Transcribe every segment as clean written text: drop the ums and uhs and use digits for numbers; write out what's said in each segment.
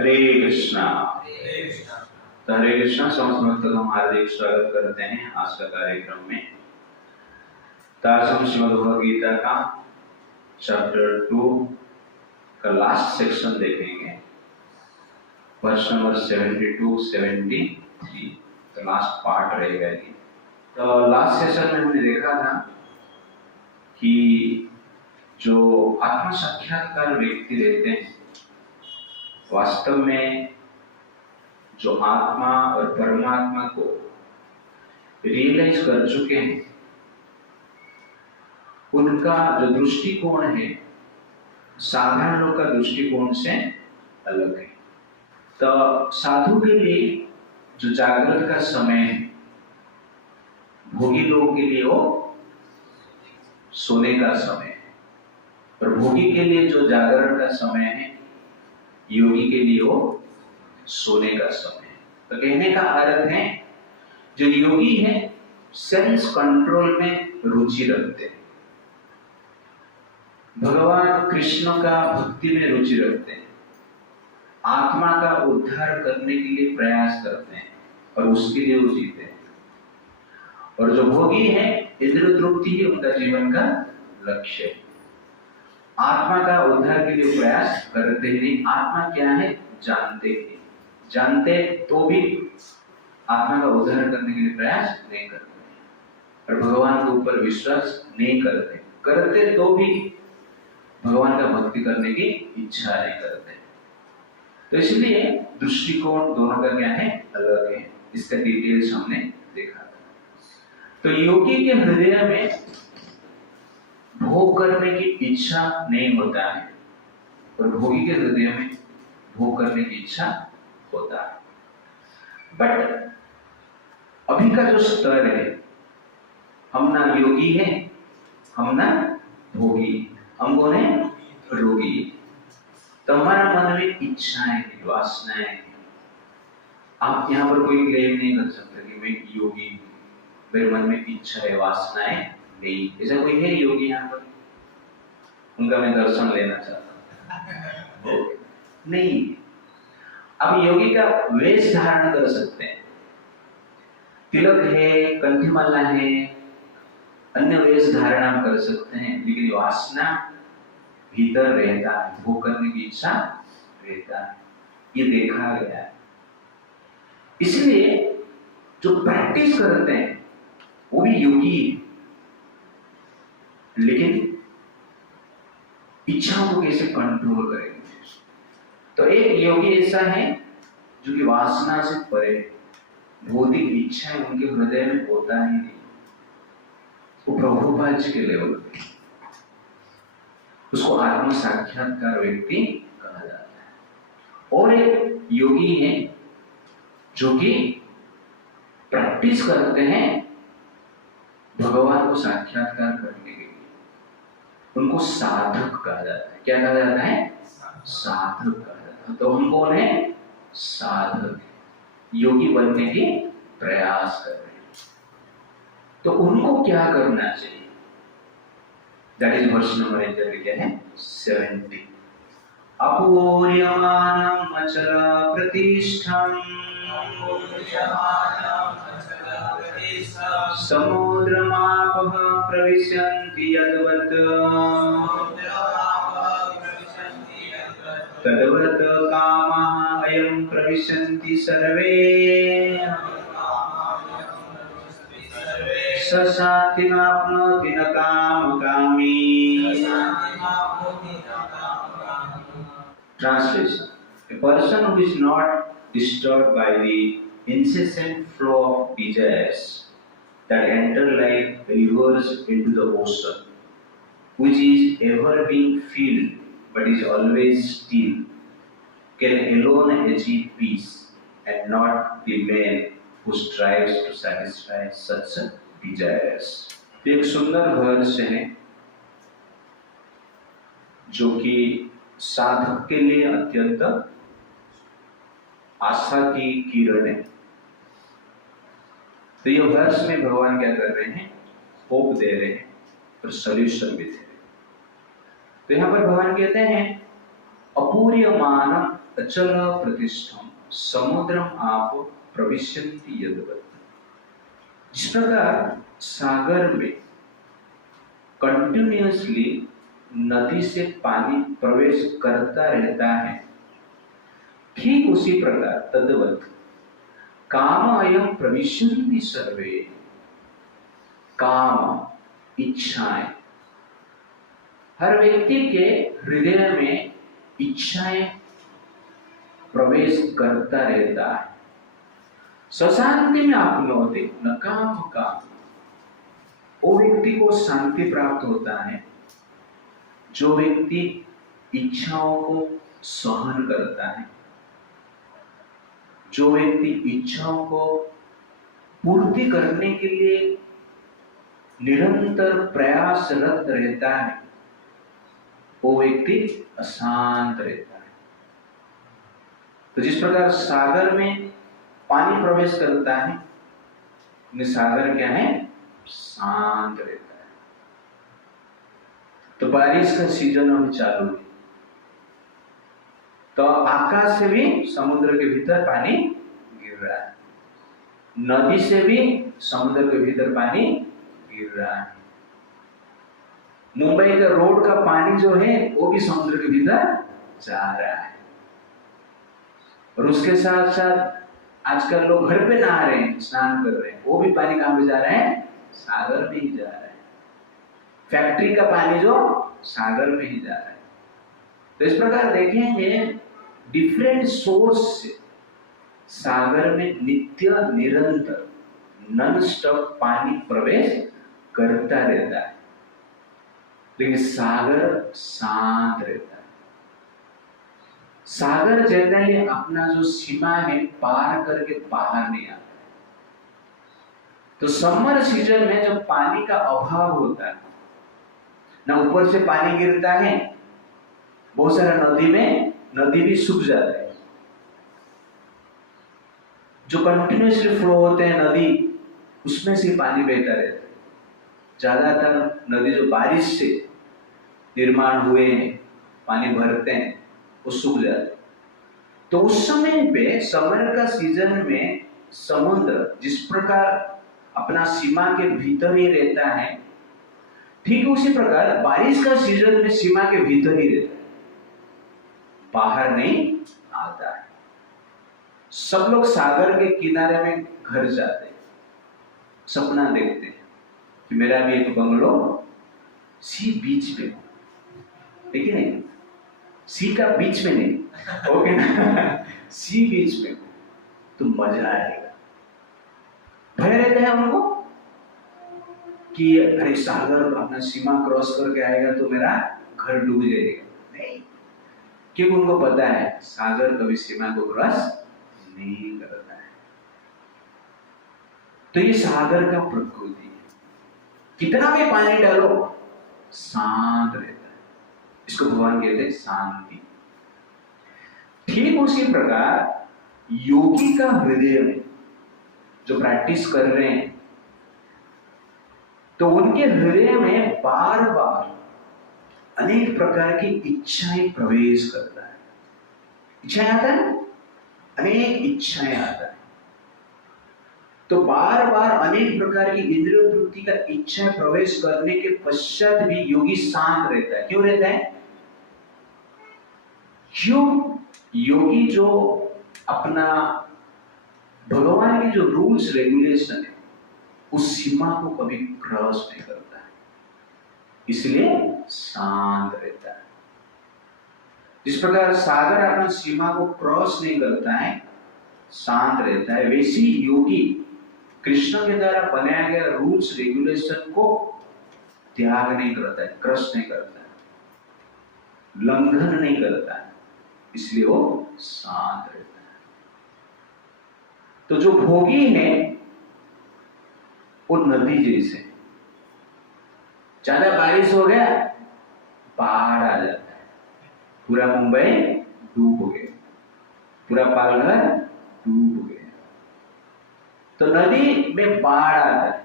हरे कृष्णा। तो हरे कृष्णा समस्त भक्तों का हार्दिक स्वागत करते हैं आज का कार्यक्रम में। तो आज हम श्रीमद् भगवद गीता का चैप्टर 2 का लास्ट सेक्शन देखेंगे, वर्ष नंबर 72-73। तो लास्ट पार्ट रहेगा ये। तो लास्ट सेशन में हमने देखा था कि जो आत्म साक्षात्कार व्यक्ति रहते हैं वास्तव में जो आत्मा और परमात्मा को रियलाइज कर चुके हैं, उनका जो दृष्टिकोण है साधारण लोग का दृष्टिकोण से अलग है। तो साधु के लिए जो जागृत का समय है, भोगी लोगों के लिए वो सोने का समय है, और भोगी के लिए जो जागरण का समय है, योगी के लिए वो सोने का समय है। तो कहने का अर्थ है जो योगी है सेंस कंट्रोल में रुचि रखते हैं, भगवान कृष्ण का भक्ति में रुचि रखते हैं, आत्मा का उद्धार करने के लिए प्रयास करते हैं और उसके लिए वो जीते हैं। और जो भोगी है इंद्रिय तृप्ति ही उनका जीवन का लक्ष्य है, आत्मा का उद्धार के लिए प्रयास करते ही नहीं। आत्मा क्या है जानते तो भी आत्मा का उद्धार करने के लिए प्रयास नहीं करते, और भगवान के ऊपर विश्वास नहीं करते तो भी भगवान का भक्ति करने की इच्छा नहीं करते। तो इसलिए दृष्टिकोण दोनों का क्या है, अलग है। इसका डिटेल्स हमने देखा था। तो योगी के हृदय में भोग करने की इच्छा नहीं होता है, और भोगी के हृदय में भोग करने की इच्छा होता है। बट अभी का जो स्तर है, हम ना योगी है, हम ना भोगी, हम कौन है, रोगी। तो हमारा मन में इच्छाएं हैं, वासनाएं हैं। आप यहाँ पर कोई क्लेम नहीं कर सकते कि मैं योगी हूँ, मेरे मन में इच्छा है, वासनाएं नहीं। ऐसा कोई है योगी यहाँ पर? उनका मैं दर्शन लेना चाहता हूँ। नहीं। अब योगी का वेश धारण कर सकते हैं, तिलक है, कंठीमाला है, अन्य वेश धारण कर सकते हैं, लेकिन वासना भीतर रहता है, भोग करने की इच्छा रहता है। ये देखा गया है। इसलिए जो प्रैक्टिस करते हैं वो भी योगी है, लेकिन इच्छाओं को कैसे कंट्रोल करेंगे। तो एक योगी ऐसा है जो कि वासना से परे, भौतिक इच्छाएं उनके हृदय में होता ही नहीं, वो प्रभुपाद जी के लेवल पे, उसको आत्म साक्षात्कार व्यक्ति कहा जाता है। और एक योगी है जो कि प्रैक्टिस करते हैं भगवान को साक्षात्कार करने के लिए, उनको साधक कहा जाता है। क्या कहा जाता है? साधक कहा जाता है। तो हम कौन है? साधक, योगी बनने के प्रयास कर रहे हैं। तो उनको क्या करना चाहिए? दैट इज वर्ष नंबर एग्जैक्टली क्या है, 70। अपूर्यमानम अचल प्रतिष्ठम समुद्रमापः प्रविशन्ति यद्वत् तद्वत् कामः अयं प्रविशन्ति सर्वे स शान्तिमाप्नोति न कामकामी। Translation: A person who is not disturbed by the incessant flow of desires that enter like rivers into the ocean, which is ever being filled but is always still, can alone achieve peace, and not the man who strives to satisfy such desires. एक सुंदर वर्ष है जो कि साधक के लिए अत्यंत आशा की किरण है। तो ये वर्ष में भगवान क्या कर रहे हैं, होप दे रहे हैं और सॉल्यूशन भी दे रहे हैं। तो यहाँ पर भगवान कहते हैं अपूर्यमानम अचल प्रतिष्ठम समुद्रम आप प्रविशन्ति यद्वत्। जिस प्रकार सागर में कंटिन्यूअसली नदी से पानी प्रवेश करता रहता है, ठीक उसी प्रकार तद्वत् काम अयम प्रविशन्ति सर्वे। काम, इच्छाएं, हर व्यक्ति के हृदय में इच्छाएं प्रवेश करता रहता है। सशांति में आपनोति न काम काम, वो व्यक्ति को शांति प्राप्त होता है जो व्यक्ति इच्छाओं को सहन करता है, जो व्यक्ति इच्छाओं को पूर्ति करने के लिए निरंतर प्रयासरत रहता है, वो व्यक्ति अशांत रहता है। तो जिस प्रकार सागर में पानी प्रवेश करता है, सागर क्या है? शांत रहता है। तो बारिश का सीजन अभी चालू है, तो आकाश से भी समुद्र के भीतर पानी गिर रहा है, नदी से भी समुद्र के भीतर पानी गिर रहा है। मुंबई का रोड का पानी जो है वो भी समुद्र के भीतर जा रहा है। और उसके साथ साथ आजकल लोग घर पे नहा रहे हैं, स्नान कर रहे हैं, वो भी पानी कहां पे जा रहा है? सागर में ही जा रहा है। फैक्ट्री का पानी जो सागर में ही जा रहा है। तो इस प्रकार देखेंगे डिफरेंट सोर्स से सागर में नित्य निरंतर नॉन स्टॉप पानी प्रवेश करता रहता है, लेकिन सागर शांत रहता है। सागर जनरली अपना जो सीमा है पार करके बाहर नहीं आता। तो समर सीजन में जब पानी का अभाव होता है, ना ऊपर से पानी गिरता है, बहुत सारा नदी भी सूख जाता है। जो कंटिन्यूअसली फ्लो होते हैं नदी, उसमें से पानी बहता रहता है। ज्यादातर नदी जो बारिश से निर्माण हुए हैं, पानी भरते हैं, वो सूख जाते हैं। तो उस समय पे समर का सीजन में समुद्र जिस प्रकार अपना सीमा के भीतर ही रहता है, ठीक उसी प्रकार बारिश का सीजन में सीमा के भीतर ही रहता है, बाहर नहीं आता है। सब लोग सागर के किनारे में घर जाते हैं, सपना देखते हैं कि मेरा भी एक बंगलो सी बीच पे हो, ठीक है? सी का बीच में नहीं, ओके ना? सी बीच में तो मजा आएगा। भय रहता है उनको कि अरे सागर अपना सीमा क्रॉस करके आएगा तो मेरा घर डूब जाएगा। नहीं, क्योंकि उनको पता है सागर कभी सीमा को क्रॉस नहीं करता है। तो ये सागर का प्रकृति है, कितना भी पानी डालो शांत रहता है। इसको भगवान कहते हैं शांति। ठीक उसी प्रकार योगी का हृदय में जो प्रैक्टिस कर रहे हैं, तो उनके हृदय में बार बार अनेक प्रकार की इच्छाएं प्रवेश करता है। इच्छाएं आता है, अनेक इच्छाएं आता है। तो बार बार अनेक प्रकार की इंद्रिय वृत्ति का इच्छा प्रवेश करने के पश्चात भी योगी शांत रहता है। क्यों रहता है? क्यों? योगी जो अपना भगवान की जो रूल्स रेगुलेशन है, उस सीमा को कभी क्रॉस नहीं करता है, इसलिए शांत रहता है। जिस प्रकार सागर अपना सीमा को क्रॉस नहीं करता है, शांत रहता है, वैसी योगी कृष्ण के द्वारा बनाया गया रूल्स रेगुलेशन को त्याग नहीं करता है, क्रॉस नहीं करता है, लंघन नहीं करता है, इसलिए वो शांत रहता है। तो जो भोगी है वो नदी जैसे, ज्यादा बारिश हो गया बाढ़ आ जाता है, पूरा मुंबई डूब गया, पूरा पालघर डूब गया। तो नदी में बाढ़ आता है,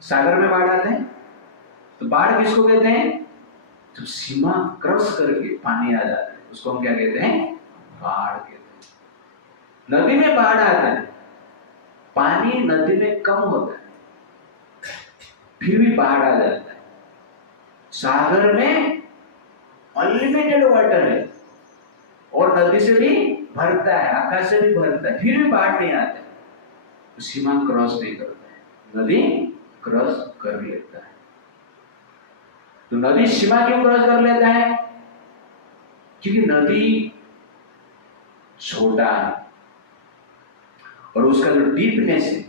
सागर में बाढ़ आता है। तो बाढ़ किसको कहते हैं? जब सीमा क्रॉस करके पानी आ जाता है उसको हम क्या कहते हैं? बाढ़ कहते हैं। नदी में बाढ़ आता है, पानी नदी में कम होता है, फिर भी बाढ़ आ जाता है। सागर में अनलिमिटेड वाटर है और नदी से भी भरता है, आकाश से भी भरता है, फिर भी बाढ़ नहीं आता है। तो सीमा क्रॉस नहीं करता है, नदी क्रॉस कर लेता है। तो नदी सीमा क्यों क्रॉस कर लेता है? क्योंकि नदी छोटा है और उसका जो डीपनेस है,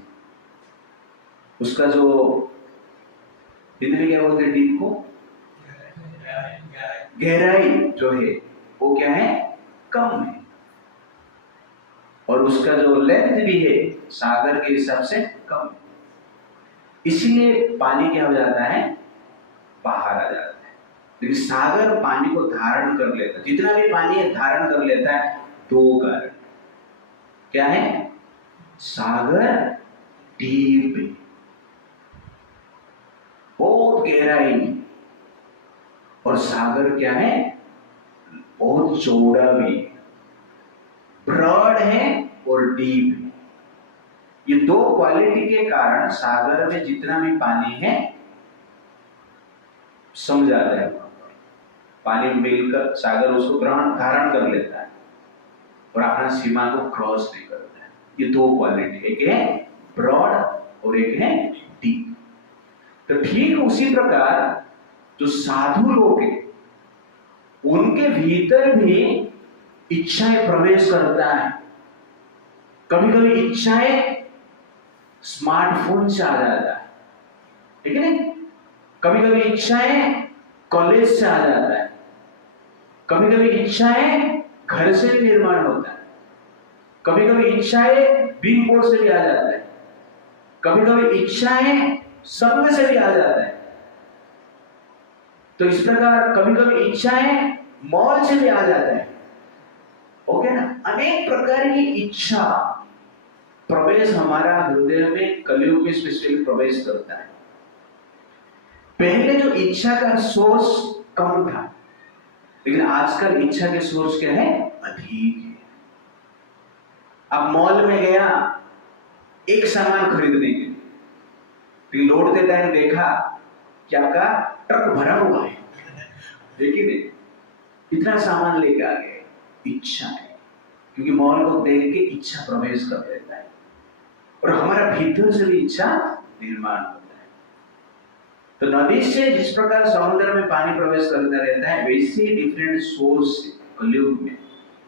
उसका जो हिंदी में क्या बोलते हैं डीप को? गहराई जो है वो क्या है? कम है। और उसका जो लेंथ भी है सागर के हिसाब से कम है। इसलिए पानी क्या हो जाता है? बाहर आ जाता है। लेकिन सागर पानी को धारण कर लेता है, जितना भी पानी है धारण कर लेता है। दो कारण क्या है? सागर डीप है, बहुत गहराई है, और सागर क्या है? बहुत चौड़ा भी है, ब्रॉड है और डीप है। ये दो क्वालिटी के कारण सागर में जितना भी पानी है सम जाता है। पानी मिलकर सागर उसको ग्रहण धारण कर लेता है और अपना सीमा को क्रॉस नहीं करता है। ये दो क्वालिटी, एक है ब्रॉड और एक है डीप। तो ठीक उसी प्रकार जो साधु लोग हैं उनके भीतर भी इच्छाएं प्रवेश करता है। कभी कभी इच्छाएं स्मार्टफोन से आ जाता है, ठीक है ना? कभी कभी इच्छाएं कॉलेज से आ जाता है, कभी कभी इच्छाएं घर से भी निर्माण होता है, कभी कभी इच्छाएं बिग बोर्ड से भी आ जाता है, कभी कभी इच्छाएं संघ से भी आ जाता है। तो इस प्रकार कभी कभी इच्छाएं मॉल से भी आ जाता है। ओके ना? अनेक प्रकार की इच्छा प्रवेश हमारा हृदय में कलयुग में स्पेशली प्रवेश करता है। पहले जो इच्छा का सोर्स कम था, लेकिन आजकल इच्छा के सोर्स क्या है? अधिक है। अब मॉल में गया एक सामान खरीदने के लिए, फिर लौटते टाइम देखा कि आपका ट्रक भरा हुआ है, देखिए नहीं, इतना सामान लेके आ गए। इच्छा है, क्योंकि मॉल को देख के इच्छा प्रवेश कर देता है और हमारा भीतर से भी इच्छा निर्माण होता है। तो नदी से जिस प्रकार समुद्र में पानी प्रवेश करता रहता है, वैसे ही डिफरेंट सोर्स से कलयुग में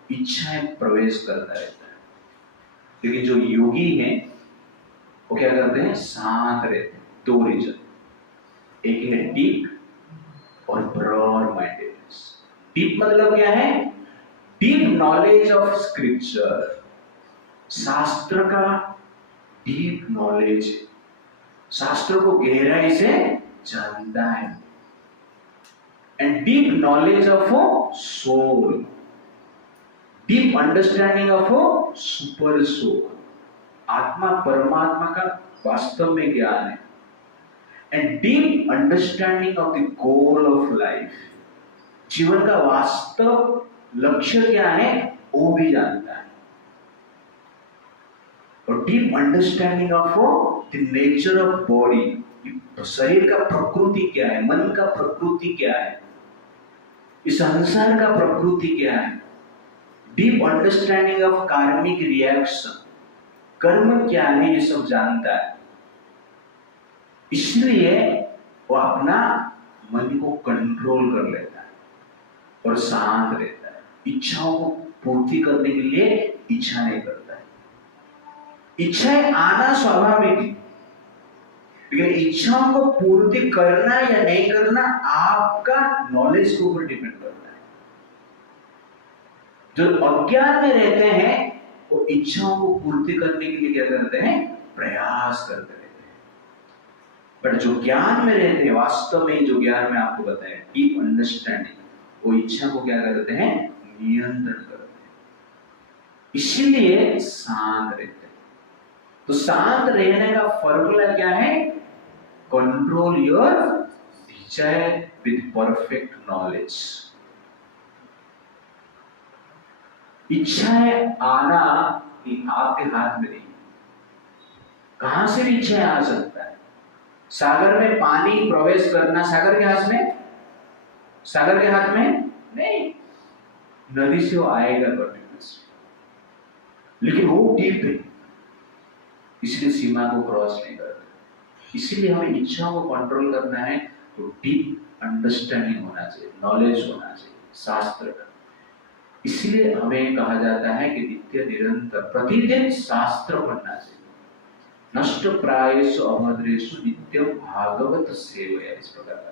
इच्छाएं प्रवेश करता रहता है। लेकिन जो योगी हैं वो क्या करते हैं? शांत रहते हैं। दो रीजन, एक है डीप और ब्रॉड माइंडेडनेस। डीप मतलब क्या है? डीप नॉलेज ऑफ स्क्रिप्चर, शास्त्र का डीप नॉलेज, शास्त्र को गहराई से जानता है। And deep knowledge of soul, deep understanding of super soul, आत्मा परमात्मा का वास्तव में ज्ञान है। And deep understanding of the goal of life, जीवन का वास्तव लक्ष्य क्या है वो भी जानता है। और deep understanding of the nature of body, शरीर का प्रकृति क्या है, मन का प्रकृति क्या है, इस संसार का प्रकृति क्या है। डीप अंडरस्टैंडिंग ऑफ कार्मिक रिएक्शन, कर्म क्या है, ये सब जानता है। इसलिए वो अपना मन को कंट्रोल कर लेता है और शांत रहता है। इच्छाओं को पूर्ति करने के लिए इच्छा नहीं करता है। इच्छाएं आना स्वाभाविक है, लेकिन इच्छाओं को पूर्ति करना या नहीं करना आपका नॉलेज के ऊपर डिपेंड करता है। जो अज्ञान में रहते हैं वो इच्छाओं को पूर्ति करने के लिए क्या करते हैं? प्रयास करते रहते हैं। बट जो ज्ञान में रहते हैं, वास्तव में जो ज्ञान में आपको बताया डीप अंडरस्टैंडिंग, वो इच्छा को क्या करते हैं? नियंत्रण करते हैं। इसीलिए शांत रहते हैं। तो शांत रहने का फॉर्मूला क्या है? Control your desire with perfect knowledge. इच्छाएं आना आपके हाथ में नहीं। कहां से भी इच्छाएं आ सकता है। सागर में पानी प्रवेश करना सागर के हाथ में, सागर के हाथ में नहीं, नदी से वो आएगा कंटिन्यूअसली, लेकिन वो डीप है, इसलिए सीमा को क्रॉस नहीं करता। इसीलिए हमें इच्छाओं को कंट्रोल करना है तो डीप अंडरस्टैंडिंग होना चाहिए, नॉलेज होना चाहिए शास्त्र का। इसलिए हमें कहा जाता है कि नित्य निरंतर प्रतिदिन शास्त्र पढ़ना चाहिए। नष्ट प्रायेषु अभद्रेषु नित्यम भागवत सेवया, इस प्रकार का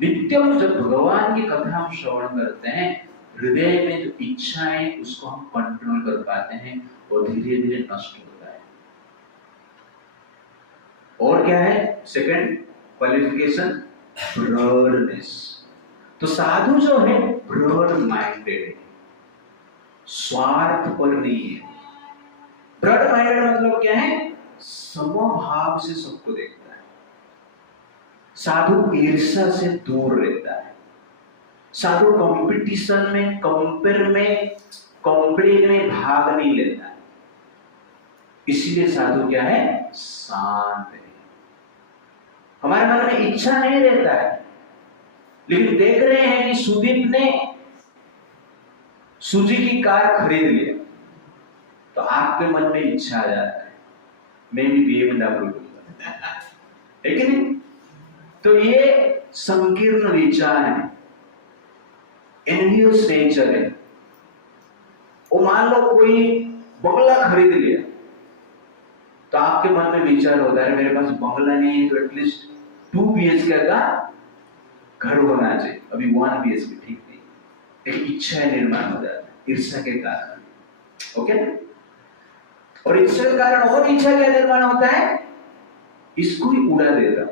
नित्यम जब भगवान की कथा हम श्रवण करते हैं, हृदय में जो इच्छाएं उसको हम कंट्रोल कर पाते हैं और धीरे धीरे नष्ट होता है। और क्या है सेकंड क्वालिफिकेशन, ब्रॉडनेस। तो साधु जो है ब्रॉड माइंडेड है, स्वार्थ पर नहीं है। ब्रॉड माइंडेड मतलब क्या है, समभाव से सबको देखता है। साधु ईर्ष्या से दूर रहता है। साधु कंपटीशन में, कंपेयर में भाग नहीं लेता है। इसलिए साधु क्या है, शांत है। हमारे मन में इच्छा नहीं रहता है, लेकिन देख रहे हैं कि सुदीप ने सुजुकी कार खरीद लिया, तो आपके मन में इच्छा आ जाता है मैं भी BMW लूंगा, है कि नहीं? तो ये संकीर्ण विचार है, एनवियस नेचर है। वो मान लो कोई बंगला खरीद लिया, तो आपके मन में विचार होता है मेरे पास बंगला नहीं है तो एटलीस्ट 2 BHK का घर होना चाहिए। अभी 1 BHK ठीक नहीं, एक इच्छा निर्माण हो जाता है ईर्ष्या के कारण। ओके, और ईर्ष्या के कारण और इच्छा क्या निर्माण होता है, इसको ही उड़ा देता,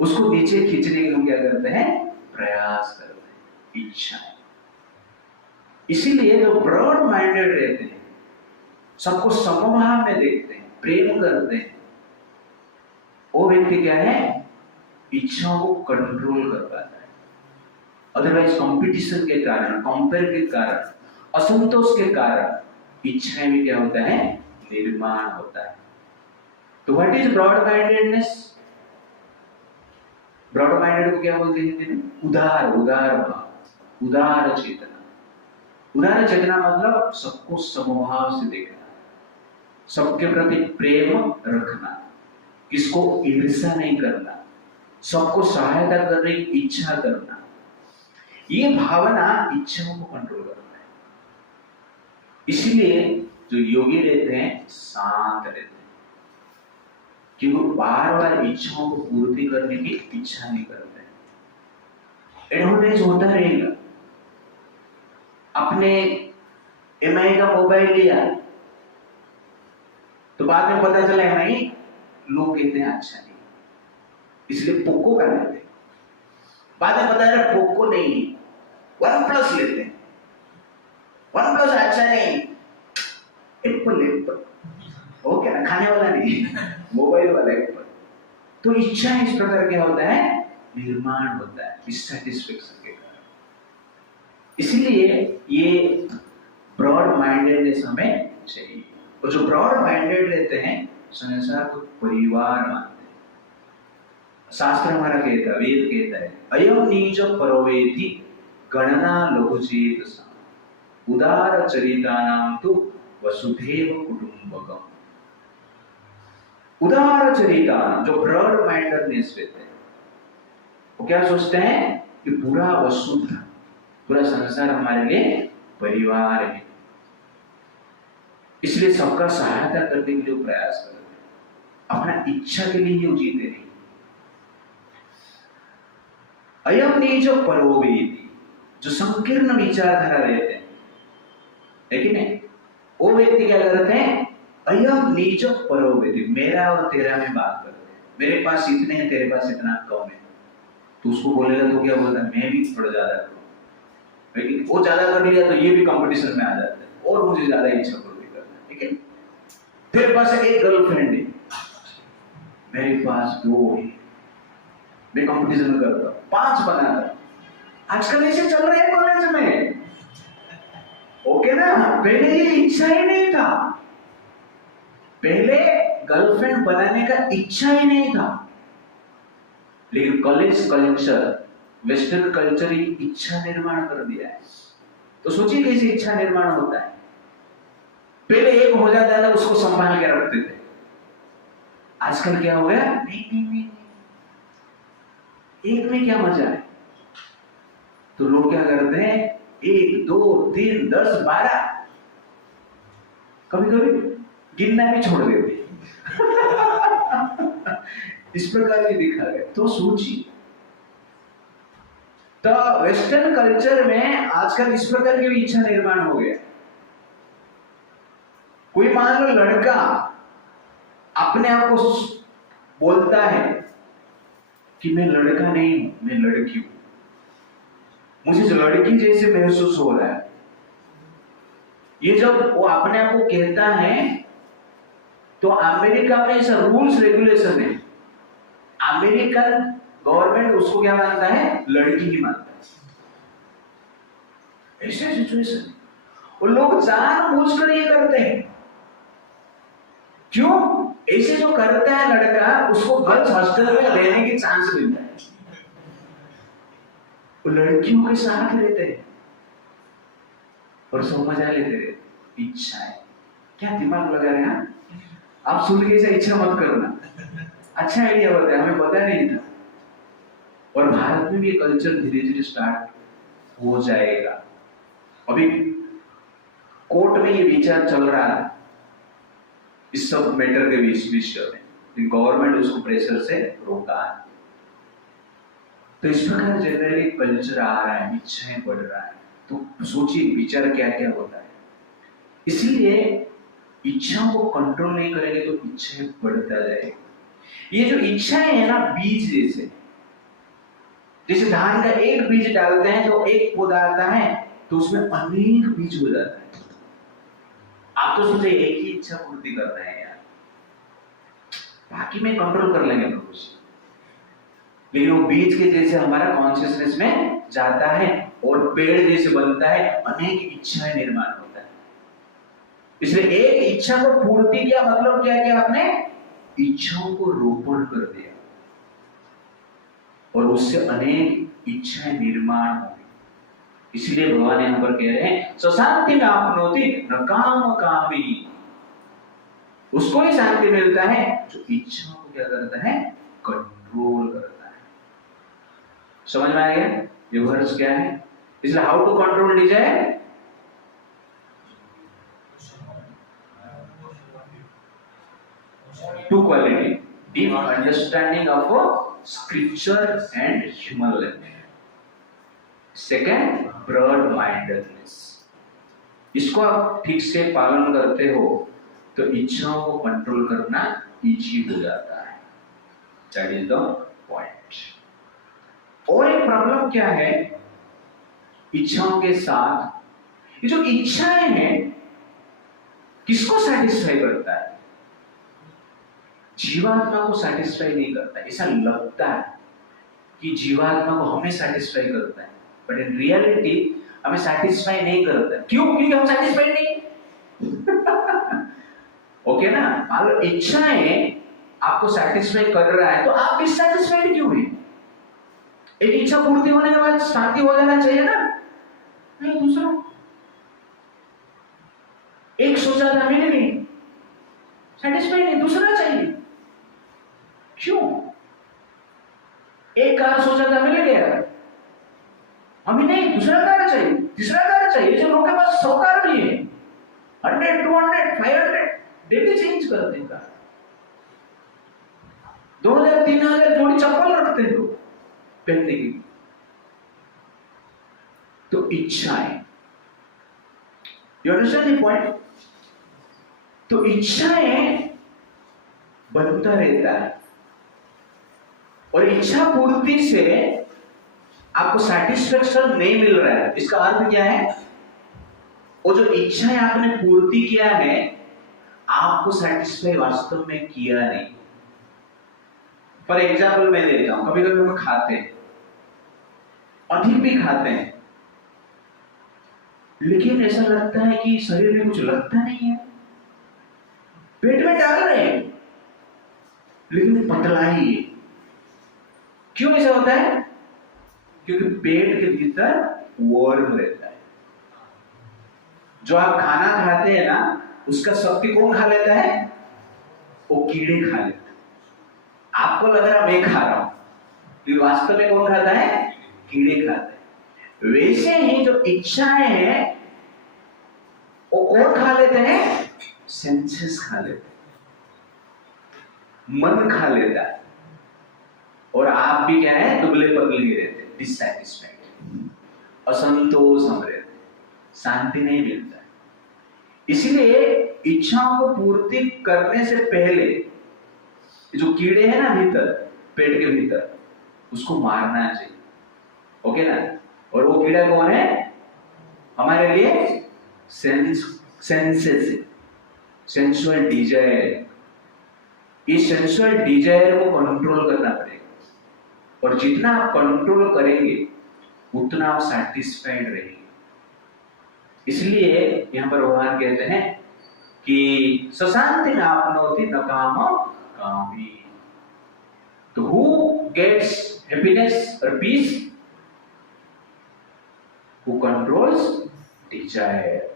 उसको नीचे खींचने के लिए क्या करते हैं, प्रयास करते हैं, इच्छा। इसीलिए जो ब्रॉड माइंडेड रहते हैं, सबको समभाव में देखते हैं, प्रेम करते हैं, वो व्यक्ति क्या है, इच्छाओं को कंट्रोल कर पाता है। अदरवाइज कंपटीशन के कारण, कंपेयर के कारण, असंतोष के कारण इच्छाएं भी क्या होता है, निर्माण होता है। तो what is broad mindedness? Broad minded को क्या बोलते हैं, उदार, उदार भाव, उदार चेतना। उदार चेतना मतलब सबको समभाव से देखना, सबके प्रति प्रेम रखना, किसको ईर्ष्या नहीं करना, सबको सहायता करने की इच्छा करना। ये भावना इच्छाओं को कंट्रोल करता है। इसलिए जो योगी रहते हैं शांत रहते हैं, क्योंकि बार बार इच्छाओं को पूर्ति करने की इच्छा नहीं करते। एडवर्टाइज होता रहेगा। अपने MI का मोबाइल लिया तो बाद में पता चला MI लोग कहते हैं अच्छा नहीं, इसलिए पोको का लेते हैं। बाद में पता चला पोको नहीं, OnePlus लेते हैं। OnePlus अच्छा नहीं, एप्पल ओके ना, खाने वाला नहीं, मोबाइल वाला एप्पल। तो इच्छा इस प्रकार क्या होता है, निर्माण होता है डिससैटिस्फैक्शन के कारण। इसलिए ये ब्रॉड माइंडेडनेस हमें चाहिए। और जो ब्रॉड माइंडेड रहते हैं संसार को परिवार मानते हैं। शास्त्र हमारा कहता है, वेद कहता है, अयम नीच परोवेति गणना लघुचेत सा उदार चरितानां तु वसुधैव कुटुंबकम। उदार चरिता, जो ब्रॉड माइंडेडनेस रहते हैं, वो क्या सोचते हैं कि पूरा वसुध, पूरा संसार हमारे लिए परिवार है, इसलिए सबका सहायता करने के लिए प्रयास करते हैं, अपना इच्छा के लिए जीते नहीं। अयम नीच परोवेति, जो संकीर्ण विचारधारा रहते हैं, लेकिन वो व्यक्ति क्या करते हैं, अयम नीच परोवेति, मेरा और तेरा में बात करते हैं। मेरे पास इतने हैं, तेरे पास इतना कम है, तो उसको बोलेगा तो क्या बोलता है, मैं भी थोड़ा ज्यादा करूं। लेकिन वो ज्यादा कर लिया तो ये भी कंपटीशन में आ जाता है और मुझे ज्यादा इच्छा पूर्ति करना है। ठीक है, तेरे पास एक गर्लफ्रेंड है, मेरे पास 2 है, मैं कंपटीशन करता हूं, 5 बनाता। आजकल ऐसे चल रहे हैं कॉलेज में, ओके ना। पहले ये इच्छा ही नहीं था, पहले गर्लफ्रेंड बनाने का इच्छा ही नहीं था, लेकिन कॉलेज कल्चर, वेस्टर्न कल्चर इच्छा निर्माण कर दिया है। तो सोचिए कैसे इच्छा निर्माण होता है। पहले एक हो जाता था, उसको संभाल के रखते थे। आजकल क्या हो गया, नहीं नहीं नहीं, एक में क्या मजा है। तो लोग क्या करते हैं, 1 2 3 10 12, कभी कभी गिनना भी छोड़ देते इस प्रकार की दिखा गया। तो सोचिए, तो वेस्टर्न कल्चर में आजकल इस प्रकार की भी इच्छा निर्माण हो गया। कोई मान लो लड़का अपने आप को बोलता है कि मैं लड़का नहीं हूं, मैं लड़की हूं, मुझे लड़की जैसे महसूस हो रहा है। ये जब वो अपने आप को कहता है, तो अमेरिका में ऐसा रूल्स रेगुलेशन है, अमेरिकन गवर्नमेंट उसको क्या मानता है, लड़की ही मानता है। ऐसे सिचुएशन वो लोग जानबूझकर ये करते हैं। क्यों? ऐसे जो करता है लड़का, उसको गर्ल्स हॉस्टल में रहने की चांस मिलता है, वो लड़कियों के साथ रहते हैं और सब मजा लेते हैं। इच्छा है, क्या दिमाग लगा रहे हैं आप? सुन के ऐसा इच्छा मत करना, अच्छा आइडिया होता है, हमें पता नहीं था। और भारत में भी ये कल्चर धीरे धीरे स्टार्ट हो जाएगा। अभी कोर्ट में ये विचार चल रहा है इस सब मैटर के विषय में, गवर्नमेंट उसको प्रेशर से रोका है। तो इस प्रकार जनरली कल्चर आ रहा है, इच्छाएं बढ़ रहा है। तो सोचिए विचार क्या क्या होता है। इसलिए इच्छाओं को कंट्रोल नहीं करेंगे तो इच्छाएं बढ़ता जाएगी। ये जो इच्छाएं है ना, बीज जैसे धान का एक बीज डालते हैं तो एक पौधा आता है, तो उसमें अनेक बीज हो जाता है। आप तो सोचे एक ही इच्छा पूर्ति कर रहे हैं यार, बाकी में कंट्रोल कर लेंगे प्रभु से, लेकिन वो बीज के जैसे हमारा कॉन्शियसनेस में जाता है और पेड़ जैसे बनता है, अनेक इच्छाएं निर्माण होता है। इसलिए एक इच्छा को पूर्ति किया मतलब क्या किया आपने, इच्छाओं को रोपण कर दिया और उससे अनेक इच्छाएं निर्माण हो। इसलिए भगवान यहां पर कह रहे हैं, शांति में आपनोति न काम कामी, उसको ही शांति मिलता है जो इच्छाओं को क्या करता है, कंट्रोल करता है। समझ में आ गया ये वर्ड्स क्या है? इसलिए how to control desire, two quality, deep understanding of scripture and human language. Second, broad mindedness. इसको आप ठीक से पालन करते हो तो इच्छाओं को कंट्रोल करना इजी हो जाता है। That is the point. और एक प्रॉब्लम क्या है इच्छाओं के साथ, ये जो इच्छाएं हैं किसको सेटिस्फाई करता है? जीवात्मा को सेटिस्फाई नहीं करता। ऐसा लगता है कि जीवात्मा को हमें सेटिस्फाई करता है, बट इन रियलिटी हमें सेटिस्फाई नहीं करता। क्यों? क्योंकि हम सेटिस्फाइड नहीं ओके ना। मान लो इच्छाएं आपको सेटिस्फाई कर रहा है तो आप डिससेटिस्फाइड क्यों हैं? एक इच्छा पूर्ति होने के बाद शांति हो जाना चाहिए ना। नहीं, दूसरा एक सोचा था मिल नहीं, सेटिस्फाइड नहीं, दूसरा चाहिए। क्यों? एक कार सोचा था मिल गया, अभी नहीं, दूसरा कार चाहिए, तीसरा कार चाहिए। जो लोगों के पास 100 कार भी है, 100 200 500 डेली चेंज करते हैं। 2000 3000 जोड़ी चप्पल रखते हैं लोग पहनने की। तो इच्छाएं, यू अंडरस्टैंड द पॉइंट? तो इच्छाएं बनता रहता है और इच्छा पूर्ति से आपको सेटिस्फेक्शन नहीं मिल रहा है। इसका अर्थ क्या है? वो जो इच्छाएं आपने पूर्ति किया है, आपको सेटिस्फाई वास्तव में किया नहीं। फॉर एग्जाम्पल मैं देता हूं, कभी कभी हम खाते हैं, अधिक भी खाते हैं, लेकिन ऐसा लगता है कि शरीर में कुछ लगता नहीं है, पेट में डाल रहे हैं लेकिन पतला ही है। क्यों ऐसा होता है? क्योंकि पेट के भीतर वर्म रहता है। जो आप खाना खाते हैं ना, उसका शक्ति कौन खा लेता है? वो कीड़े खा लेते हैं। आपको लग रहा मैं खा रहा हूं, लेकिन वास्तव में कौन खाता है? कीड़े खाते हैं। वैसे ही जो इच्छाएं हैं वो कौन खा लेते हैं? सेंसेस खा लेते हैं, मन खा लेता है। और आप भी क्या है? दुबले पतले रहते हैं, डिससैटिस्फाइड, असंतोष हम रहते हैं, शांति नहीं मिलता है। इसलिए इच्छाओं को पूर्ति करने से पहले जो कीड़े हैं ना भीतर, पेट के भीतर, उसको मारना चाहिए। ओके ना? और वो कीड़ा कौन है हमारे लिए? Senses, sensual desire. इस सेंसुअल डिजायर को कंट्रोल करना पड़ेगा, और जितना आप कंट्रोल करेंगे उतना आप सैटिस्फाइड रहेंगे। इसलिए यहां पर भगवान कहते हैं कि सशांति न आपनोति न काम कामी। तो हु गेट्स हैप्पीनेस और peace? Who controls desire.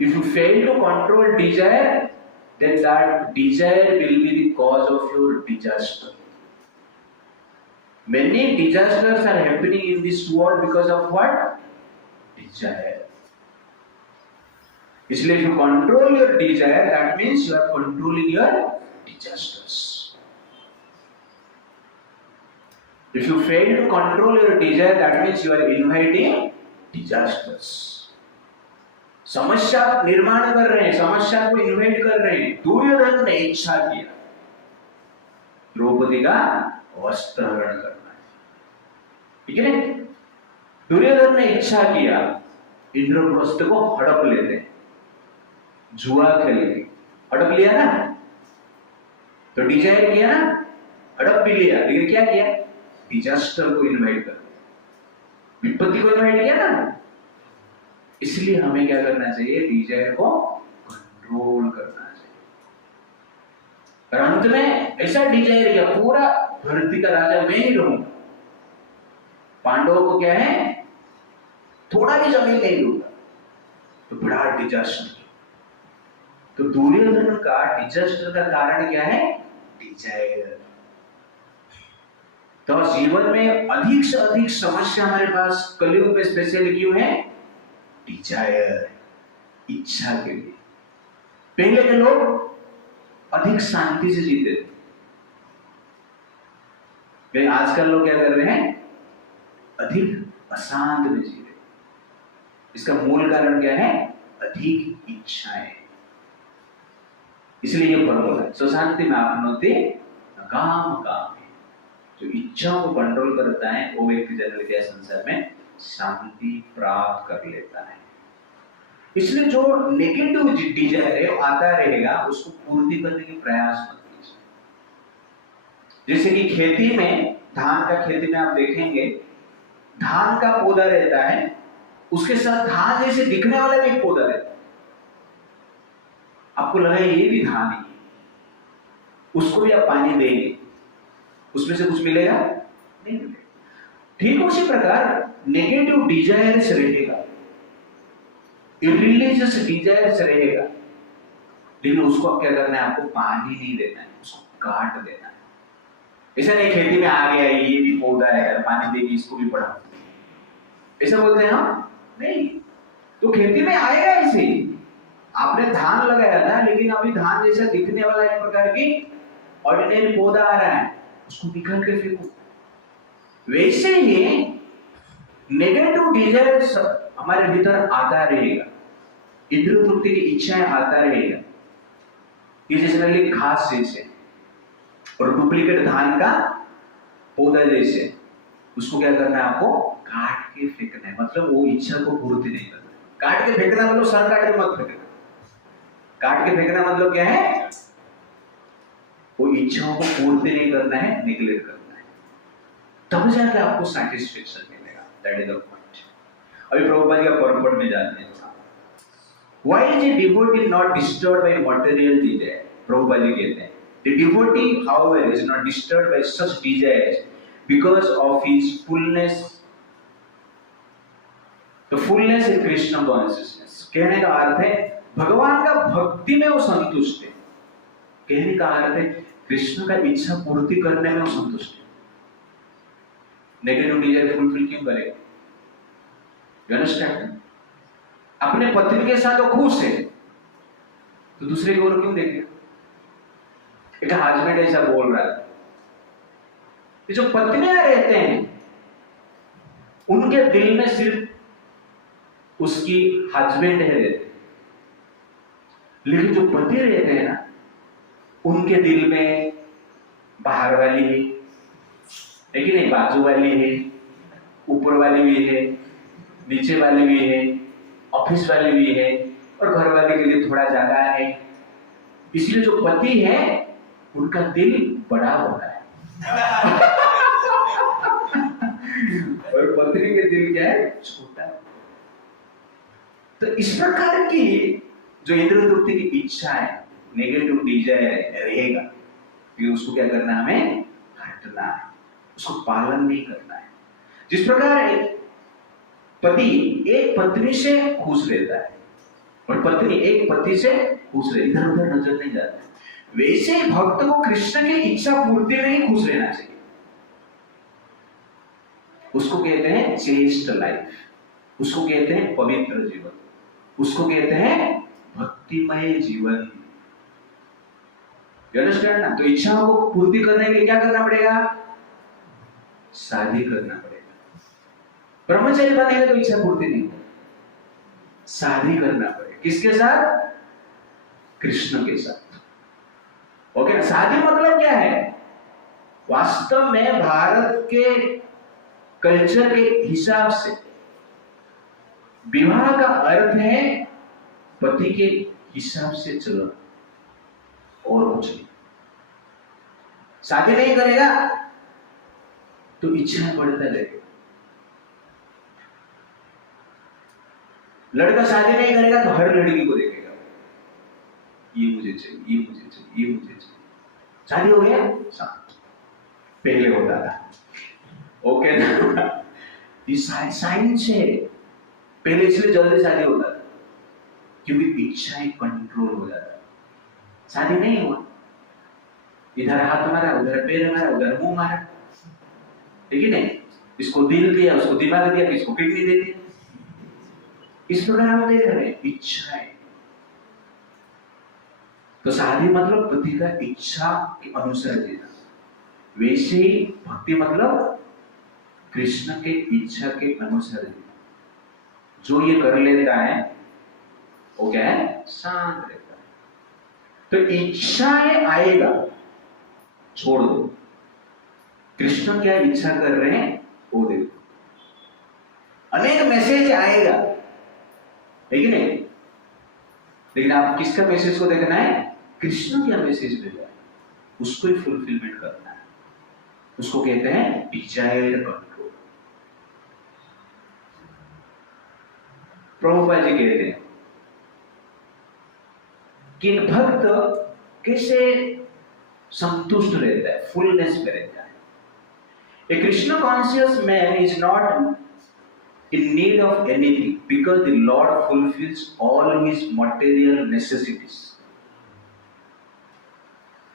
If you fail to control desire, then that desire will be the cause of your disaster. Many disasters are happening in this world because of what? Desire. इसलिए if you control your desire, that means you are controlling your disasters. If you fail to control your desire, that means you are inviting disasters. समस्या निर्माण कर रहे हैं, समस्या को invite कर रहे हैं। दुर्योधन ने इच्छा किया द्रौपदी का वस्त्र हरण करना है, ठीक है? दुर्योधन ने इच्छा किया इंद्रप्रस्थ को हड़प लेते हैं, जुआ खेल के हड़प लिया ना, तो डिजायर किया ना, हड़प भी लिया, लेकिन क्या किया? डिजास्टर को इन्वाइट कर, विपत्ति को इन्वाइट किया ना। इसलिए हमें क्या करना चाहिए? डिजायर को कंट्रोल करना चाहिए। और अंत में ऐसा डिजायर किया, पूरा धरती का राजा मैं ही रहूंगा। पांडवों को क्या है? थोड़ा भी जमीन नहीं दूंगा, तो बड़ा डिजास्टर। तो दुर्योधन का डिजास्टर का कारण क्या है? डिजायर। तो जीवन में अधिक से अधिक समस्या हमारे पास कलयुग में स्पेशली क्यों है? डिजायर, इच्छा के लिए। पहले के लोग अधिक शांति से जीते थे, आजकल लोग क्या कर रहे हैं? अधिक अशांत में जी रहे। इसका मूल कारण क्या है? अधिक इच्छाएं। इसलिए ये फॉर्मूला है, स्वशांति में आपनोति न काम कामी। जो इच्छाओं को कंट्रोल करता है वो व्यक्ति जनरल क्या संसार में शांति प्राप्त कर लेता है। इसलिए जो नेगेटिव डिजायर है वो आता रहेगा, उसको पूर्ति करने के प्रयास मत कीजिए। जैसे कि खेती में, धान का खेती में आप देखेंगे, धान का पौधा रहता है, उसके साथ धान जैसे दिखने वाला भी एक पौधा रहता है। आपको लगा ये भी धान है, उसको भी आप पानी देंगे, उसमें से कुछ मिलेगा? नहीं मिलेगा। ठीक उसी प्रकार नेगेटिव डिजायर्स रहेगा, इरिलीजियस डिजायर्स रहेगा, लेकिन उसको अब क्या करना है? आपको पानी नहीं देना है, उसको काट देना है। ऐसा नहीं खेती में आ गया ये भी पौधा है, पानी देगी इसको भी बढ़ा, ऐसा बोलते हैं हम? नहीं। तो खेती में आएगा ऐसे ही। आपने धान लगाया था, लेकिन अभी धान जैसा दिखने वाला एक प्रकार की ऑर्डिनरी पौधा आ रहा है, उसको निकाल के फेंको। वैसे ही नेगेटिव डिजायर्स हमारे भीतर आता रहेगा, इंद्रिय तृप्ति की इच्छाएं आता रहेगा। ये जनरली घास जैसे और डुप्लीकेट धान का पौधा जैसे, उसको क्या करना है? आपको काट के फेंकना है। मतलब वो इच्छा को पूर्ति नहीं करना। काट के फेंकना मतलब सर काट के मत फेंकना। काट के फेंकना मतलब क्या है? वो इच्छाओं को पूर्ति नहीं करना है, निग्लेक्ट करना है, तब जाके आपको सैटिस्फैक्शन मिलेगा। That is the point. अभी प्रभुपाद जी का परपट में जाते हैं। Why is a devotee not disturbed by material desire? Prabhupada ji कहते हैं, the devotee, however, is not disturbed by such desires because of his fullness, the fullness in Krishna consciousness. कहने का अर्थ है भगवान का भक्ति में वो संतुष्ट है। कहने का अर्थ है कृष्ण का इच्छा पूर्ति करने में वो संतुष्ट है। नेगेटिव डिजायर फुलफिल क्यों करेगा? You understand? अपने पत्नी के साथ वो खुश है तो दूसरे की ओर क्यों देखेगा? एक हस्बैंड ऐसा बोल रहा है, जो पत्नियां रहते हैं उनके दिल में सिर्फ उसकी हस्बैंड है रहते, लेकिन जो पति रहते हैं ना उनके दिल में बाहर वाली है कि नहीं, बाजू वाली है, ऊपर वाली भी है, नीचे वाली भी है, ऑफिस वाली भी है और घर वाले के लिए थोड़ा ज्यादा है। इसलिए जो पति है उनका दिल बड़ा होता है और पत्नी के दिल क्या है? छोटा है। तो इस प्रकार की जो इंद्रिय तृप्ति की इच्छा है, नेगेटिव डिजायर रहेगा, क्योंकि उसको क्या करना है? हमें हटना है, उसको पालन नहीं करना है। जिस प्रकार पति एक पत्नी से खुश रहता है और पत्नी एक पति से खुश रहती, इधर उधर नजर नहीं जाता, वैसे ही भक्त को कृष्ण की इच्छा पूर्ति में ही खुश रहना चाहिए। उसको कहते हैं चेस्ट लाइफ, उसको कहते हैं पवित्र जीवन, उसको कहते हैं भक्तिमय जीवन। यू अंडरस्टैंड ना? तो इच्छाओं को पूर्ति करने के लिए क्या करना पड़ेगा? शादी करना पड़ेगा। ब्रह्मचारी बनेगा तो इच्छा पूर्ति नहीं होगी, शादी करना पड़ेगा। किसके साथ? कृष्ण के साथ। ओके ना? शादी मतलब क्या है? वास्तव में भारत के कल्चर के हिसाब से विवाह का अर्थ है पति के हिसाब से चलना और कुछ नहीं। शादी नहीं करेगा तो इच्छा बढ़ता रहेगा। लड़का शादी नहीं करेगा तो हर लड़की को देखेगा, ये मुझे चाहिए, ये मुझे चाहिए, ये मुझे चाहिए। शादी हो गया? पहले होता था, ओके ना? ये साइंस है। पहले इसलिए जल्दी शादी होता था क्योंकि इच्छाएं कंट्रोल हो जाता। शादी नहीं हुआ, इधर हाथ मारा, उधर पैर मारा, उधर मुंह मारा, ठीक है नहीं? इसको दिल दिया, उसको दिमाग दिया, इसको किडनी दे दी। इस प्रकार हम देख रहे हैं इच्छाएं। तो शादी मतलब पति का इच्छा के अनुसार जीना, वैसे ही भक्ति मतलब कृष्ण के इच्छा के अनुसार जीना। जो ये कर लेता है वो क्या है? शांत रहता है। तो इच्छाएं आएगा, छोड़ दो। कृष्ण क्या इच्छा कर रहे हैं वो देखो। अनेक मैसेज आएगा, लेकिन नहीं, लेकिन आप किसका मैसेज को देखना है? कृष्ण क्या मैसेज भेजा है उसको ही फुलफिलमेंट करना है। उसको कहते हैं डिजायर कंट्रोल। प्रभुपाद जी कहते हैं कि भक्त कैसे संतुष्ट रहता है, फुलनेस में रहता है। A Krishna conscious man is not in need of anything because the Lord fulfills all his material necessities.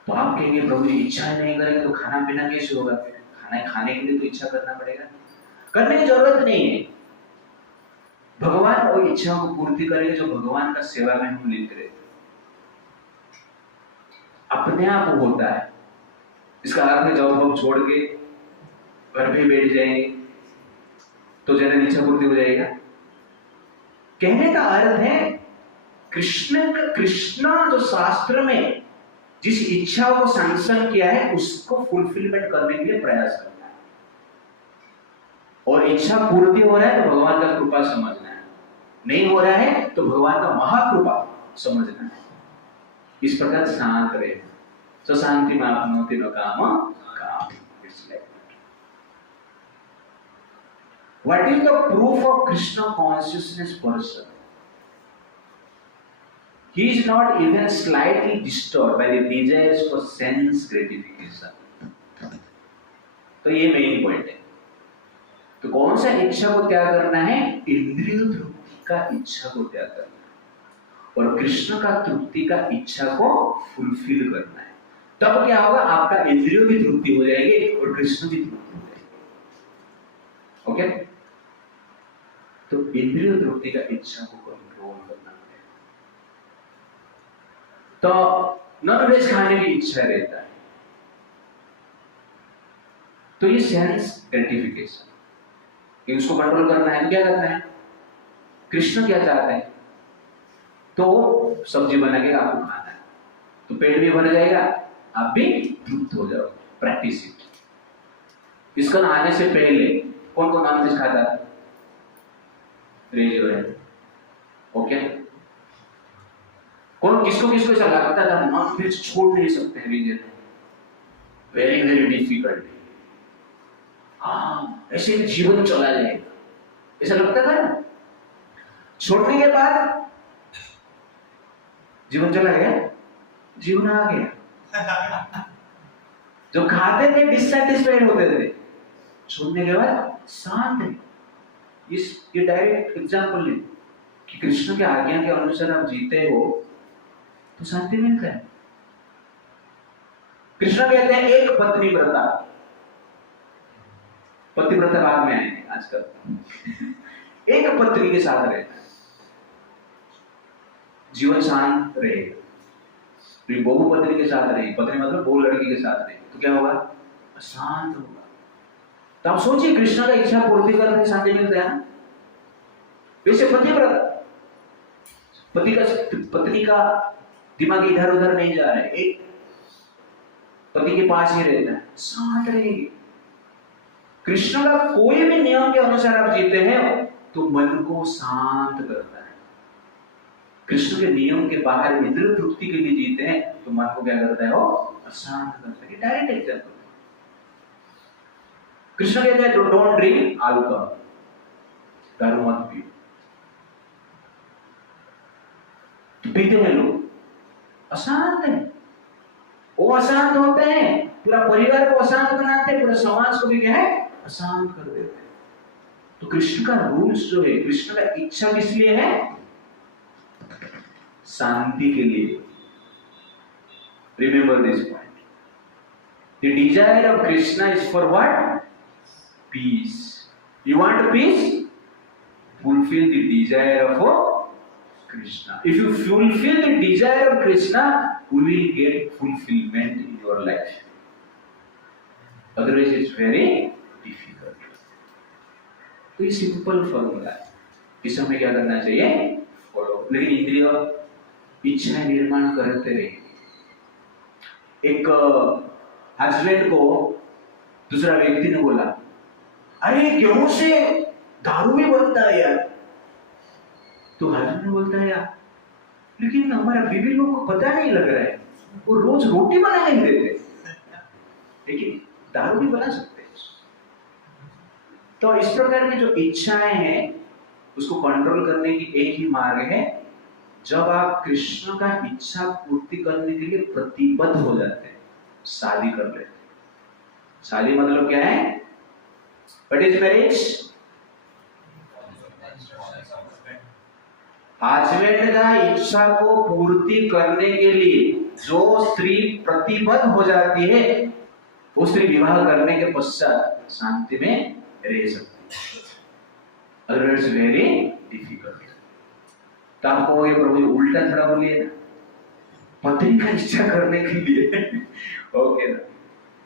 तो आप कहेंगे प्रभु जी इच्छा नहीं करेंगे तो खाना पीना कैसे होगा? खाना खाने के लिए तो इच्छा करना पड़ेगा। करने की जरूरत नहीं है, भगवान वो इच्छा को पूर्ति करेंगे जो भगवान का सेवा में हम लिप्त रहते, अपने आप होता है। इसका अर्थ है जब हम छोड़ के घर पे बैठ जाएंगे तो जनन इच्छा पूर्ति हो जाएगा। कहने का अर्थ है कृष्ण जो शास्त्र में जिस इच्छा को सैंक्शन किया है उसको फुलफिलमेंट करने के लिए प्रयास करना है। और इच्छा पूर्ति हो रहा है तो भगवान का कृपा समझना है, नहीं हो रहा है तो भगवान का महाकृपा समझना है। इस प्रकार शांत रहे, So शांति में आपनोति न काम काम. It's like that. What is the proof of Krishna consciousness person? He is not even slightly disturbed by the desires for sense gratification. तो ये मेन पॉइंट है. तो कौन सा इच्छा को त्याग करना है? इंद्रिय तृप्ति का इच्छा को त्याग करना है और कृष्ण का तृप्ति का इच्छा को फुलफिल करना है. तब क्या होगा? आपका इंद्रियों की तृप्ति हो जाएगी और कृष्ण की तृप्ति हो जाएगी. ओके? तो इंद्रिय तृप्ति का इच्छा को कंट्रोल करना है. तो नॉन वेज खाने की इच्छा रहता है, तो ये सेंस ग्रेटिफिकेशन कि उसको कंट्रोल करना है. तो क्या करना है? कृष्ण क्या चाहते हैं? तो सब्जी बना के आपको खाना है, तो पेट भी भर जाएगा, आप भी तृप्त हो जाओगे. Practice it. इसका नहाने से पहले कौन कौन नॉनवेज खाता है? Raise your hand. ओके? कौन किसको किसको ऐसा लगता था नॉनवेज छोड़ नहीं सकते हैं? Raise your hand. Very very difficult. हाँ, ऐसे ही जीवन चला जाएगा, ऐसा लगता था ना. छोड़ने के बाद जीवन चला गया, जीवन आ गया. जो खाते थे डिससैटिस्फाइड होते थे, छोड़ने के बाद शांत है. ये डायरेक्ट एग्जांपल है कि कृष्ण के आज्ञा के अनुसार आप जीते हो तो शांति मिलता है. कृष्ण कहते हैं एक पत्नी व्रता. पतिव्रता बाद में आएंगे आजकल. एक पत्नी के साथ रहना, जीवन शांत रहेगा. बहु पत्नी के साथ रहेगी, पत्नी मतलब बहु लड़की के साथ रहेगी, तो क्या होगा? शांत होगा. तो आप सोचिए कृष्ण का इच्छा पूर्ति करने से शांति मिलता है ना. वैसे पतिव्रत पत्नी का दिमाग इधर उधर नहीं जा रहा है, एक पति के पास ही रहता है, शांत रहेगी. कृष्ण का कोई भी नियम के अनुसार आप जीते हैं तो मन को शांत करता है. कृष्ण के नियम के बाहर इंद्रिय तृप्ति के लिए जीते हैं तो मन को क्या करता है? वो अशांत करता है. Direct example. कृष्ण कहते हैं डोंट ड्रिंक अल्कोहल, दारू मत पियो. पीते हैं लोग, अशांत है. वो अशांत होते हैं, पूरा परिवार को अशांत बनाते हैं, पूरा समाज को भी क्या है? अशांत कर देते हैं. तो कृष्ण का रूल्स जो है, कृष्ण का इच्छा किस लिए है? शांति के लिए. Remember this point. The desire of Krishna is for what? Peace. You want peace? Fulfil the desire of Krishna. If you fulfill the desire of Krishna, you will get fulfillment in your life. Otherwise, it's very difficult. तो ये simple formula है. इस समय क्या करना चाहिए? Follow. लेकिन इंद्रिय इच्छाएं निर्माण करते रहे. एक हस्बैंड को दूसरा व्यक्ति ने बोला, अरे गेहूं से दारू भी बनता है यार. तो हस्बैंड बोलता है यार, लेकिन हमारा बीवी लोग को पता नहीं लग रहा है, वो रोज रोटी बना नहीं देते, लेकिन दारू भी बना सकते हैं. तो इस प्रकार की जो इच्छाएं हैं उसको कंट्रोल करने की एक ही मार्ग है, जब आप कृष्ण का इच्छा पूर्ति करने के लिए प्रतिबद्ध हो जाते हैं, शादी कर लेते हैं. शादी मतलब क्या है? What is marriage? हस्बैंड का इच्छा को पूर्ति करने के लिए जो स्त्री प्रतिबद्ध हो जाती है, वो स्त्री विवाह करने के पश्चात शांति में रह सकती है. Otherwise very difficult. तो आपको ये प्रभु उल्टा थोड़ा बोलिए ना, पत्नी का इच्छा करने के लिए. ओके ना.